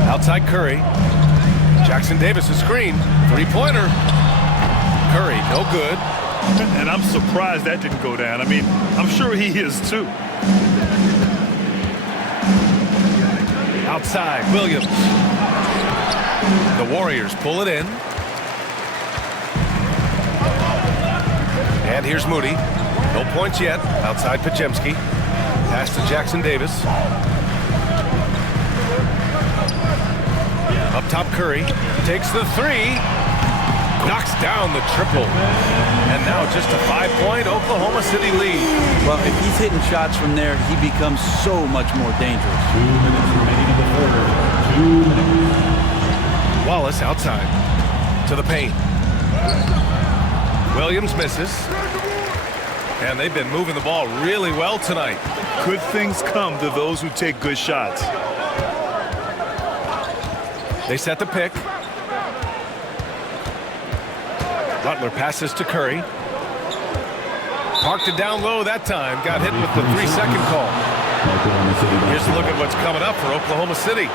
Outside Curry. Jackson Davis a screen. 3-pointer. Curry, no good. And I'm surprised that didn't go down. I mean, I'm sure he is too. Outside, Williams. The Warriors pull it in. And here's Moody. No points yet. Outside Podziemski. Pass to Jackson Davis. Up top Curry. Takes the 3. Knocks down the triple. And now just a 5-point Oklahoma City lead. Well, if he's hitting shots from there, he becomes so much more dangerous. 2 minutes remaining in the third. 2 minutes. Wallace outside. To the paint. Williams misses. And they've been moving the ball really well tonight. Good things come to those who take good shots. They set the pick. Butler passes to Curry. Parked it down low that time. Got hit with the 3-second call. Here's a look at what's coming up for Oklahoma City.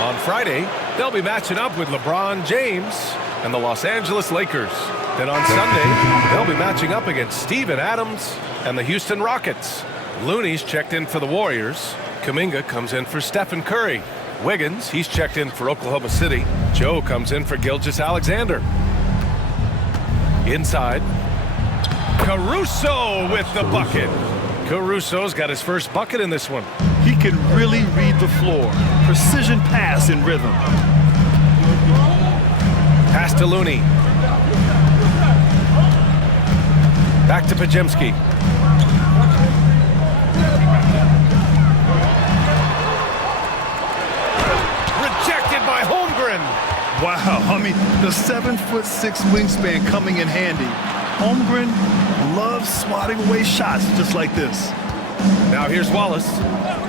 On Friday, they'll be matching up with LeBron James and the Los Angeles Lakers. Then on Sunday, they'll be matching up against Steven Adams and the Houston Rockets. Looney's checked in for the Warriors. Kuminga comes in for Stephen Curry. Wiggins, he's checked in for Oklahoma City. Joe comes in for Gilgeous-Alexander. Inside, Caruso with the bucket. Caruso's got his first bucket in this one. He can really read the floor. Precision pass in rhythm. Pass to Looney. Back to Podziemski. Rejected by Holmgren. Wow, I mean, the 7'6" wingspan coming in handy. Holmgren loves swatting away shots just like this. Now here's Wallace.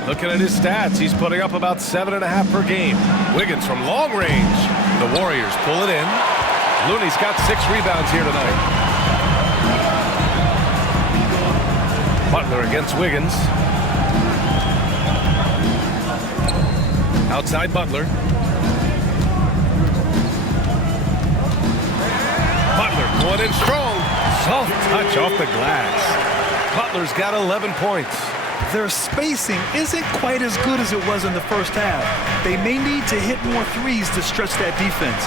Looking at his stats, he's putting up about 7.5 per game. Wiggins from long range. The Warriors pull it in. Looney's got 6 rebounds here tonight. Butler against Wiggins. Outside Butler. Butler going in strong. Soft touch off the glass. Butler's got 11 points. Their spacing isn't quite as good as it was in the first half. They may need to hit more threes to stretch that defense.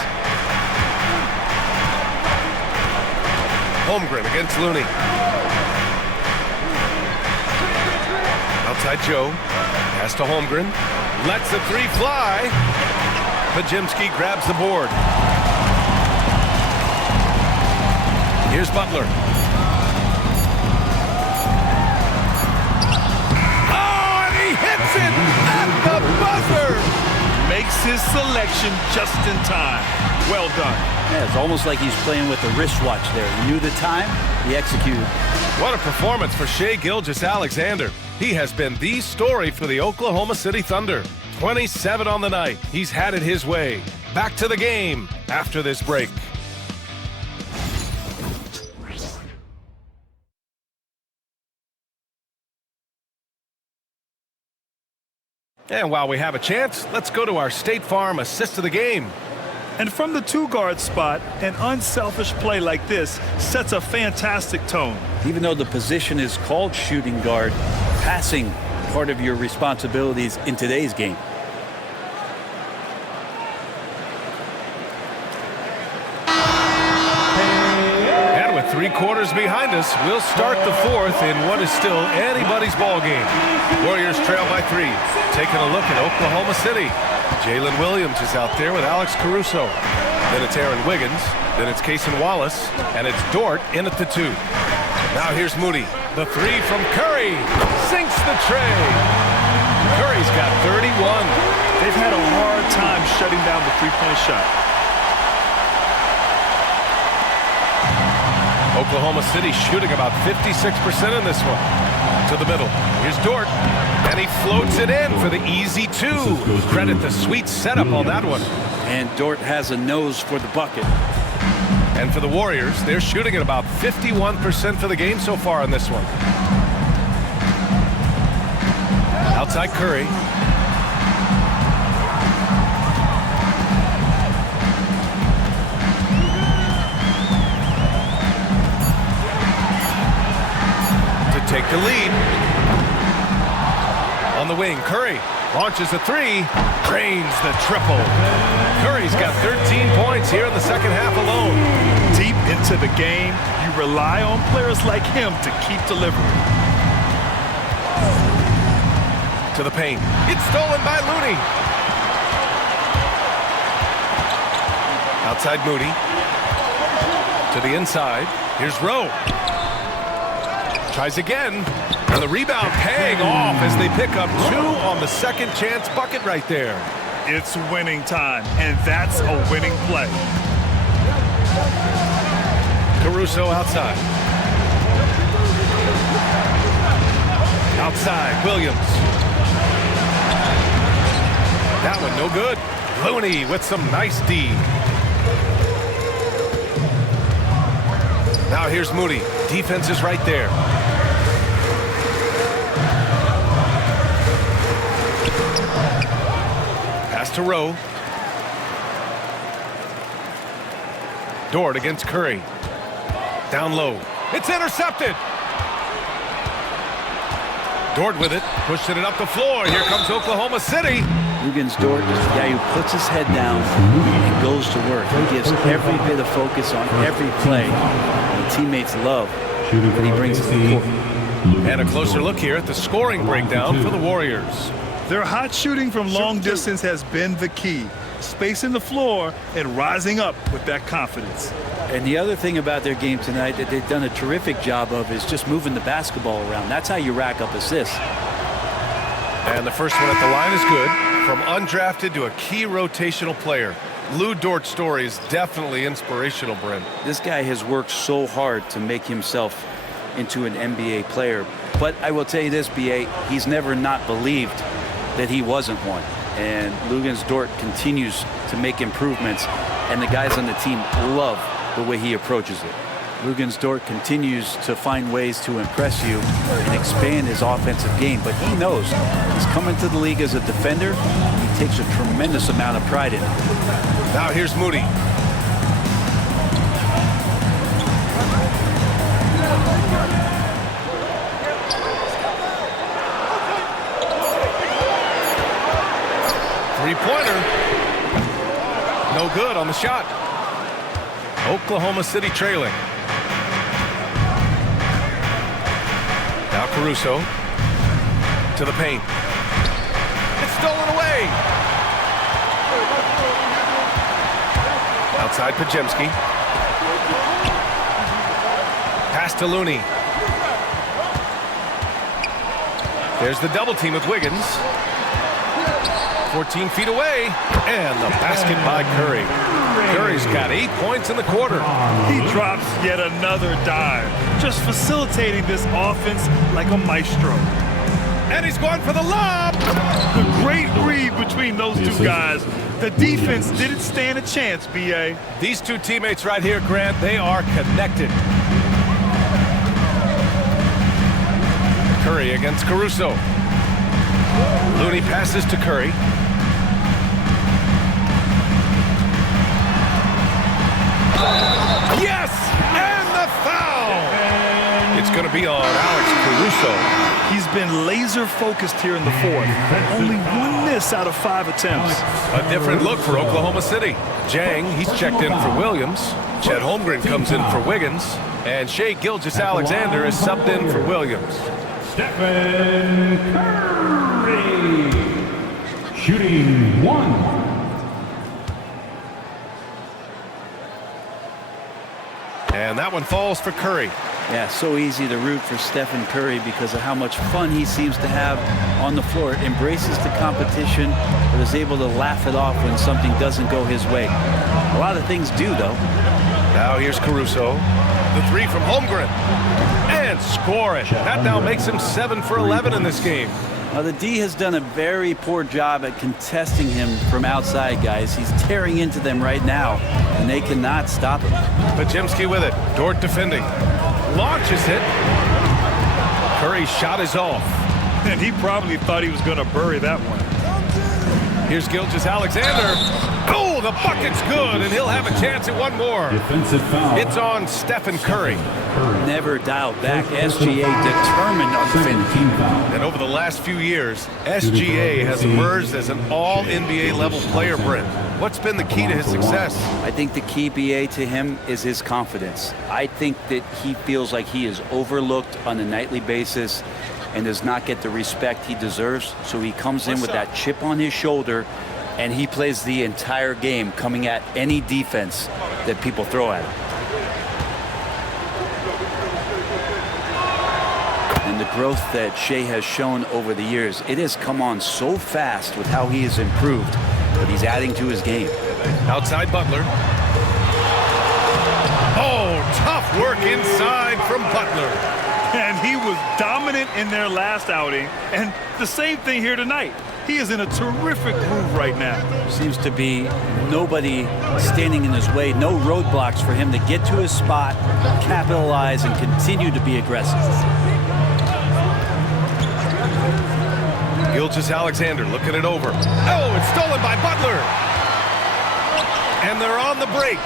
Holmgren against Looney. Outside Joe. Pass to Holmgren. Lets the three fly. Pajimski grabs the board. Here's Butler. Oh, and he hits it at the buzzer. Makes his selection just in time. Well done. Yeah, it's almost like he's playing with a wristwatch there. He knew the time, he executed. What a performance for Shai Gilgeous-Alexander. He has been the story for the Oklahoma City Thunder. 27 on the night. He's had it his way. Back to the game after this break. And while we have a chance, let's go to our State Farm assist of the game. And from the two-guard spot, an unselfish play like this sets a fantastic tone. Even though the position is called shooting guard, passing part of your responsibilities in today's game. And with 3 quarters behind us, we'll start the fourth in what is still anybody's ball game. Warriors trail by 3. Taking a look at Oklahoma City. Jalen Williams is out there with Alex Caruso. Then it's Aaron Wiggins. Then it's Cason Wallace. And it's Dort in at the 2. Now here's Moody. The 3 from Curry. Sinks the tray. Curry's got 31. They've had a hard time shutting down the three-point shot. Oklahoma City shooting about 56% in this one. To the middle. Here's Dort. And he floats it in for the easy 2. Credit the sweet setup on that one. And Dort has a nose for the bucket. And for the Warriors, they're shooting at about 51% for the game so far on this one. Outside Curry. To take the lead. On the wing, Curry launches a 3, drains the triple. Curry's got 13 points here in the second half alone. Deep into the game, you rely on players like him to keep delivering. To the paint. It's stolen by Looney. Outside Moody. To the inside. Here's Rowe. Tries again. And the rebound paying off as they pick up 2 on the second chance bucket right there. It's winning time, and that's a winning play. Caruso outside. Outside, Williams. That one no good. Looney with some nice D. Now here's Moody. Defense is right there. Pass to Rowe. Dort against Curry. Down low. It's intercepted. Dort with it. Pushing it up the floor. Here comes Oklahoma City. Luguentz Dort is the guy who puts his head down and goes to work. He gives every bit of focus on every play. And teammates love what he brings to the court. And a closer look here at the scoring breakdown for the Warriors. Their hot shooting from long distance has been the key. Spacing the floor and rising up with that confidence. And the other thing about their game tonight that they've done a terrific job of is just moving the basketball around. That's how you rack up assists. And the first one at the line is good. From undrafted to a key rotational player. Lu Dort's story is definitely inspirational, Brent. This guy has worked so hard to make himself into an NBA player. But I will tell you this, B.A., he's never not believed that he wasn't one. And Luguentz Dort continues to make improvements, and the guys on the team love the way he approaches it. Luguentz Dort continues to find ways to impress you and expand his offensive game, but he knows he's coming to the league as a defender, and he takes a tremendous amount of pride in it. Now here's Moody. Three-pointer. No good on the shot. Oklahoma City trailing. Caruso to the paint. It's stolen away. Outside Pajemski. Pass to Looney. There's the double team with Wiggins. 14 feet away, and the basket by Curry. Curry's got 8 points in the quarter. He drops yet another dime, just facilitating this offense like a maestro. And he's going for the lob. The great read between those two guys. The defense didn't stand a chance, B.A. These two teammates right here, Grant, they are connected. Curry against Caruso. Looney passes to Curry. Yes! And the foul! It's going to be on Alex Caruso. He's been laser focused here in the fourth. Only one miss out of 5 attempts. A different look for Oklahoma City. Jang, he's checked in for Williams. Chet Holmgren comes in for Wiggins. And Shai Gilgeous-Alexander is subbed in for Williams. Stephen Curry, shooting 1. And that one falls for Curry. Yeah, so easy to root for Stephen Curry because of how much fun he seems to have on the floor. Embraces the competition, but is able to laugh it off when something doesn't go his way. A lot of things do, though. Now here's Caruso. The three from Holmgren. And score it. That now makes him 7 for 11 in this game. The D has done a very poor job at contesting him from outside, guys. He's tearing into them right now, and they cannot stop him. Pajemski with it. Dort defending. Launches it. Curry's shot is off. And he probably thought he was going to bury that one. Here's Gilgeous-Alexander. Oh, the bucket's good, and he'll have a chance at one more. Defensive foul. It's on Stephen Curry. Never dialed back. SGA determined on the finish. Team foul. And over the last few years, SGA has emerged as an all-NBA level player, Brent. What's been the key to his success? I think the key, BA, to him is his confidence. I think that he feels like he is overlooked on a nightly basis and does not get the respect he deserves. So he comes in with that chip on his shoulder, and he plays the entire game, coming at any defense that people throw at him. And the growth that Shai has shown over the years, it has come on so fast with how he has improved, but he's adding to his game. Outside Butler. Oh, tough work inside from Butler. And he was dominant in their last outing, and the same thing here tonight. He is in a terrific groove right now. Seems to be nobody standing in his way, no roadblocks for him to get to his spot, capitalize, and continue to be aggressive. Gilgeous-Alexander looking it over. Oh, it's stolen by Butler. And they're on the break.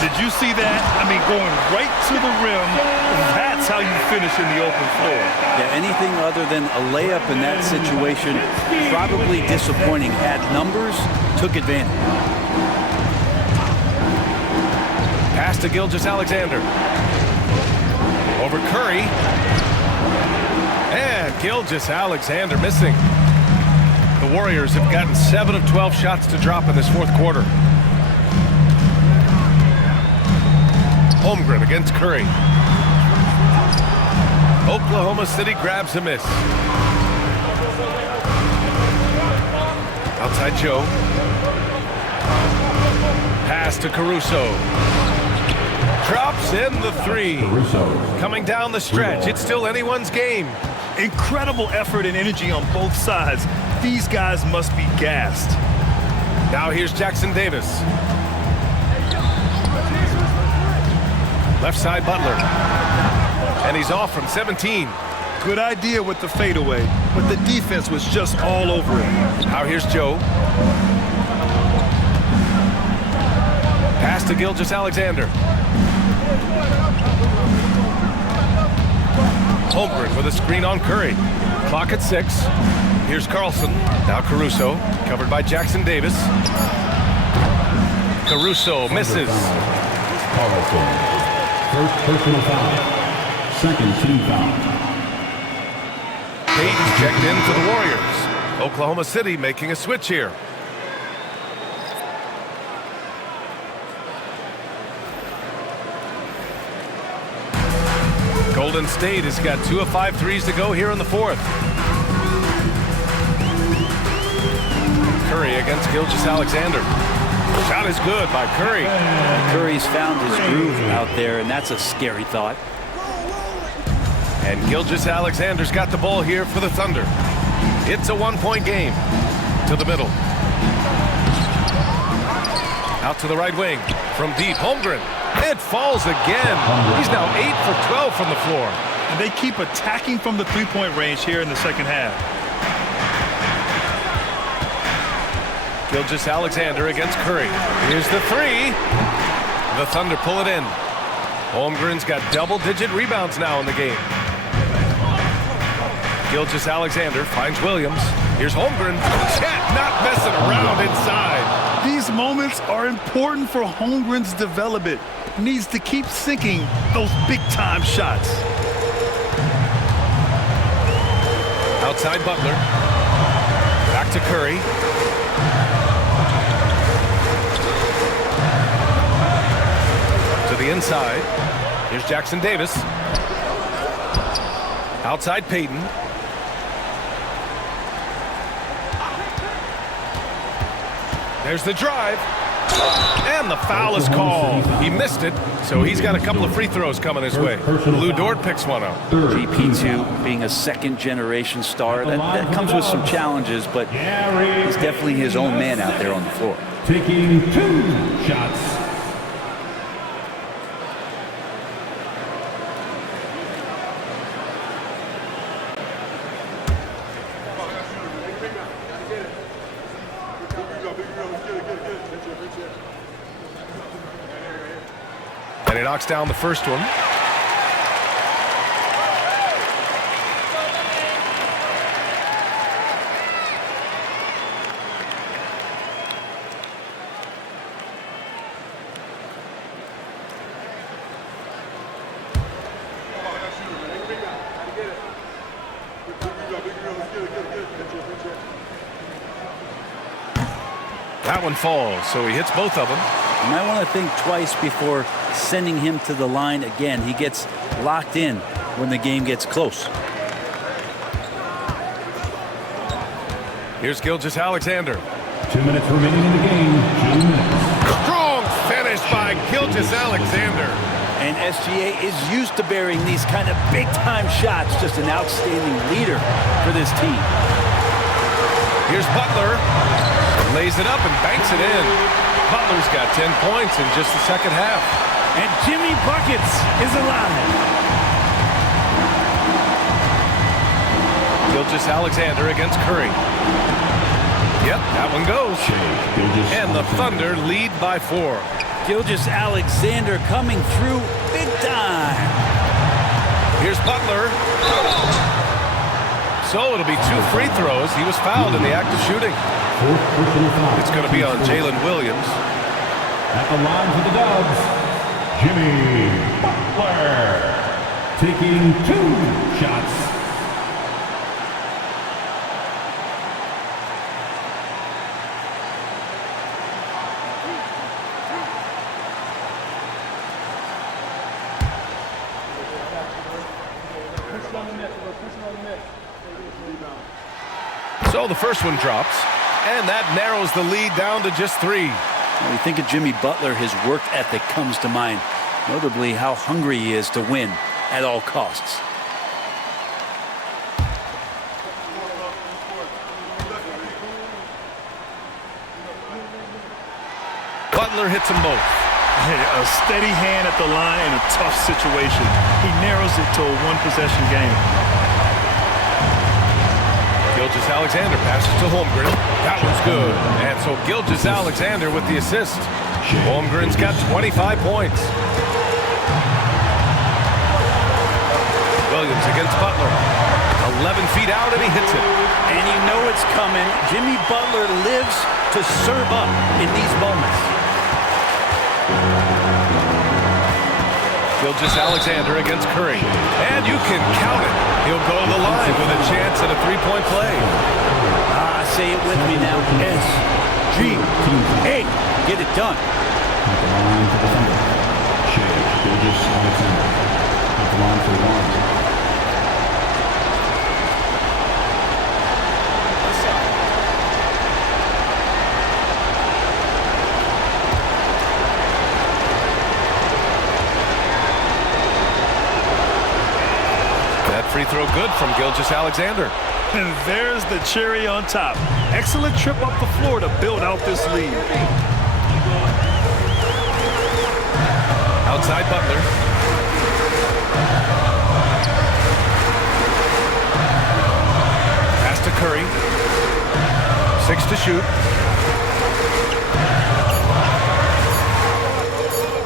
Did you see that? I mean, going right to the rim. That's how you finish in the open floor. Yeah, anything other than a layup in that situation, probably disappointing. Had numbers, took advantage. Pass to Gilgeous-Alexander. Over Curry. And Gilgeous-Alexander missing. The Warriors have gotten 7 of 12 shots to drop in this fourth quarter. Holmgren against Curry. Oklahoma City grabs a miss. Outside Joe. Pass to Caruso. Drops in the three. Coming down the stretch. It's still anyone's game. Incredible effort and energy on both sides. These guys must be gassed. Now here's Jackson Davis. Left side Butler. And he's off from 17. Good idea with the fadeaway, but the defense was just all over it. Now here's Joe. Pass to Gilgeous-Alexander. Holmgren with a screen on Curry. Clock at 6. Here's Carlson. Now Caruso, covered by Jackson Davis. Caruso misses. Carlson. First personal foul. Second team foul. Payton's checked in for the Warriors. Oklahoma City making a switch here. Golden State has got 2 of 5 threes to go here in the fourth. Curry against Gilgeous-Alexander. Shot is good by Curry. Curry's found his groove out there, and that's a scary thought. And Gilgeous-Alexander's got the ball here for the Thunder. It's a 1-point game. To the middle. Out to the right wing. From deep, Holmgren. It falls again. He's now 8 for 12 from the floor. And they keep attacking from the three-point range here in the second half. Gilgeous-Alexander against Curry. Here's the three. The Thunder pull it in. Holmgren's got double-digit rebounds now in the game. Gilgeous-Alexander finds Williams. Here's Holmgren. Chet not messing around inside. These moments are important for Holmgren's development. Needs to keep sinking those big-time shots. Outside Butler. Back to Curry. To the inside. Here's Jackson Davis. Outside Payton. There's the drive. And the foul is called. He missed it, so he's got a couple of free throws coming his way. Lou Dort picks one up. GP2 being a second-generation star, that comes with some challenges, but he's definitely his own man out there on the floor. Taking 2 shots. And he knocks down the first one. That one falls, so he hits both of them. You might want to think twice before sending him to the line again. He gets locked in when the game gets close. Here's Gilgeous-Alexander. 2 minutes remaining in the game. 2 minutes. Strong finish by Gilgeous-Alexander. And SGA is used to bearing these kind of big-time shots. Just an outstanding leader for this team. Here's Butler. Lays it up and banks it in. Butler's got 10 points in just the second half. And Jimmy Buckets is alive. Gilgeous-Alexander against Curry. Yep, that one goes. And the Thunder lead by 4. Gilgeous-Alexander coming through big time. Here's Butler. So it'll be 2 free throws. He was fouled in the act of shooting. It's going to be on Jalen Williams. At the line for the Dubs, Jimmy Butler. Taking 2 shots. So the first one drops, and that narrows the lead down to just 3. When you think of Jimmy Butler, his work ethic comes to mind, notably how hungry he is to win at all costs. Butler hits them both. A steady hand at the line in a tough situation. He narrows it to a one-possession game. Gilgeous-Alexander passes to Holmgren. That one's good. And so Gilgeous-Alexander with the assist. Holmgren's got 25 points. Williams against Butler. 11 feet out, and he hits it. And you know it's coming. Jimmy Butler lives to serve up in these moments. Gilgeous-Alexander against Curry. And you can count it. He'll go to the line with a chance at a three-point play. Say it with me now. SGA. Get it done. At the line for the Thunder. Gilgeous-Alexander. At the line for one. Free throw good from Gilgeous-Alexander. And there's the cherry on top. Excellent trip up the floor to build out this lead. Outside Butler. Pass to Curry. 6 to shoot.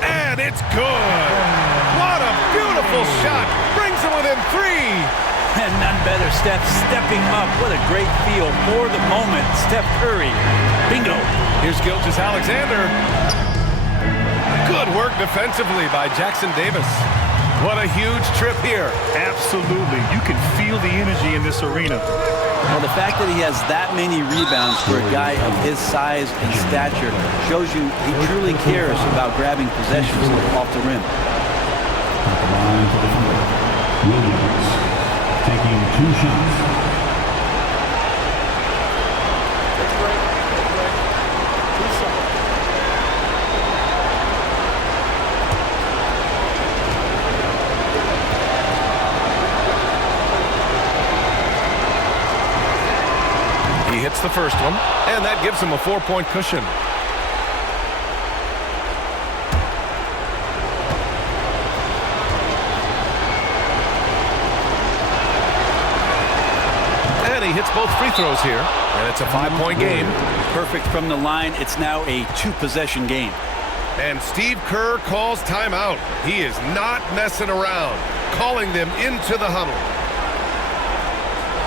And it's good. What a beautiful shot. Brings it within 3. And none better, Steph stepping up. What a great feel for the moment. Steph Curry. Bingo. Here's Gilgeous-Alexander. Good work defensively by Jackson Davis. What a huge trip here. Absolutely. You can feel the energy in this arena. Well, the fact that he has that many rebounds for a guy of his size and stature shows you he truly cares about grabbing possessions off the rim. At the line for the Thunder. Williams taking 2 shots. He hits the first one, and that gives him a 4-point cushion. He hits both free throws here, and it's a 5-point game. Perfect from the line. It's now a 2-possession game. And Steve Kerr calls timeout. He is not messing around, calling them into the huddle.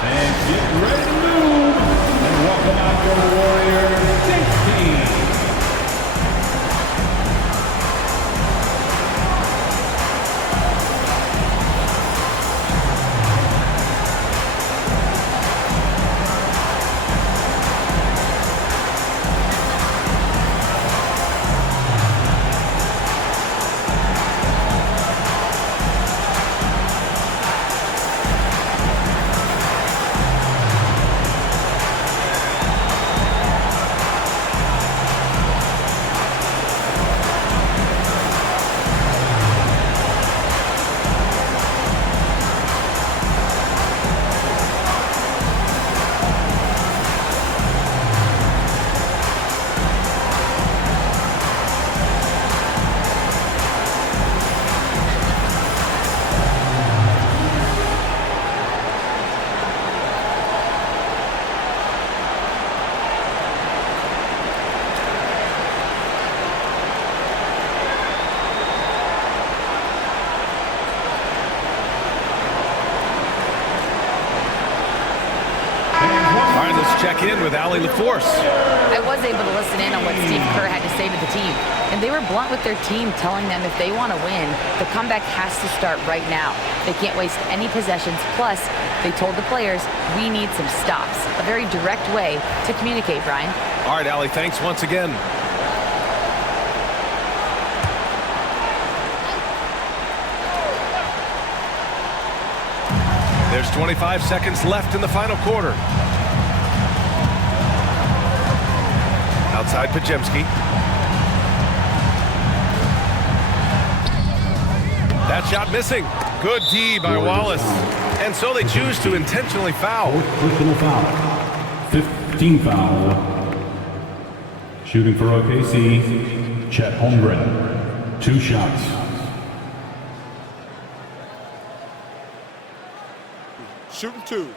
And get ready to move. And welcome out your Warriors 16. Check in with Allie LaForce. I was able to listen in on what Steve Kerr had to say to the team, and they were blunt with their team, telling them if they want to win, the comeback has to start right now. They can't waste any possessions. Plus, they told the players, we need some stops. A very direct way to communicate, Brian. All right, Allie, thanks once again. There's 25 seconds left in the final quarter. Outside Pajemski. That shot missing. Good D by Wallace. And so they choose to intentionally foul. Personal foul. 15 foul. Shooting for OKC, Chet Holmgren. 2 shots. Shooting 2.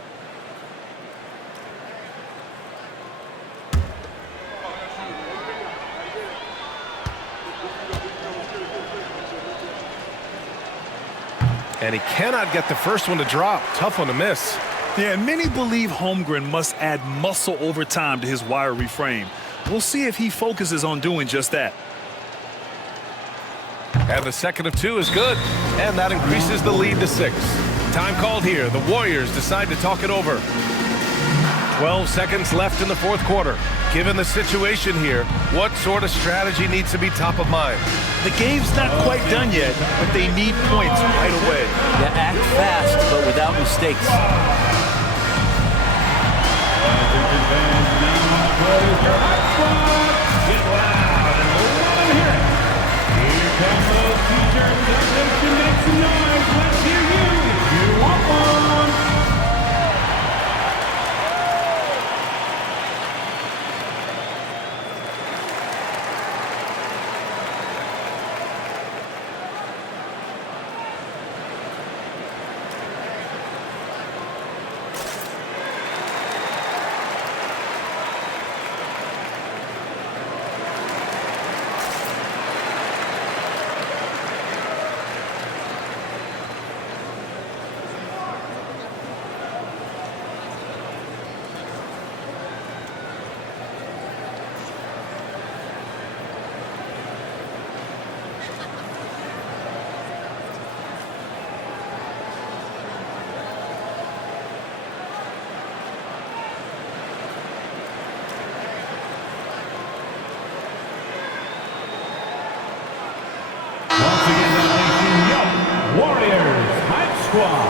And he cannot get the first one to drop. Tough one to miss. Yeah, and many believe Holmgren must add muscle over time to his wiry frame. We'll see if he focuses on doing just that. And the second of 2 is good. And that increases the lead to 6. Time called here. The Warriors decide to talk it over. 12 seconds left in the fourth quarter. Given the situation here, what sort of strategy needs to be top of mind? The game's not quite done yet, but they need points right away. Yeah, act fast, but without mistakes. Get loud and let them hear it. Here come those teachers. That makes some noise. Let's hear you. You want one. Once again, the nation, yo, Warriors, Hype Squad.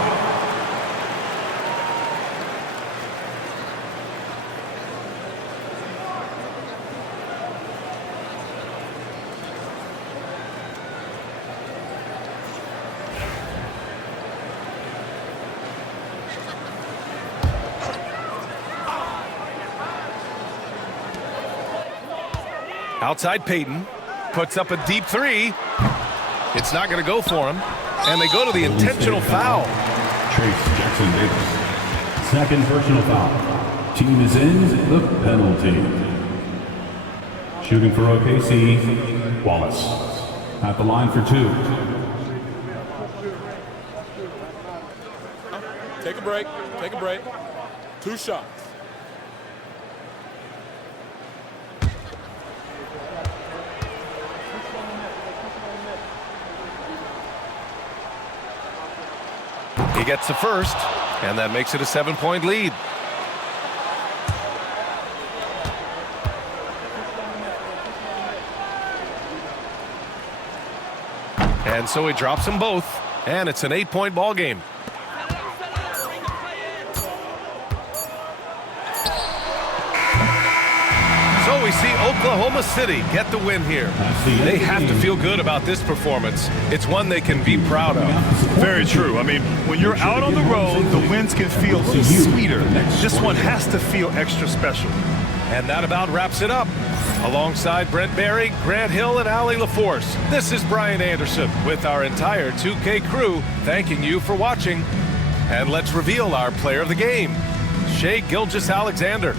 Outside Payton. Puts up a deep 3. It's not going to go for him. And they go to the intentional foul. Trace Jackson Davis. Second personal foul. Team is in the penalty. Shooting for OKC, Wallace. At the line for 2. Take a break. Take a break. 2 shots. He gets the first, and that makes it a 7-point lead. And so he drops them both, and it's an 8-point ball game. So we see Oklahoma City get the win here. They have to feel good about this performance. It's one they can be proud of. Very true. I mean, when you're out on the road, the wins can feel sweeter. This one has to feel extra special. And that about wraps it up. Alongside Brent Barry, Grant Hill, and Allie LaForce, this is Brian Anderson with our entire 2K crew thanking you for watching. And let's reveal our player of the game, Shai Gilgeous-Alexander.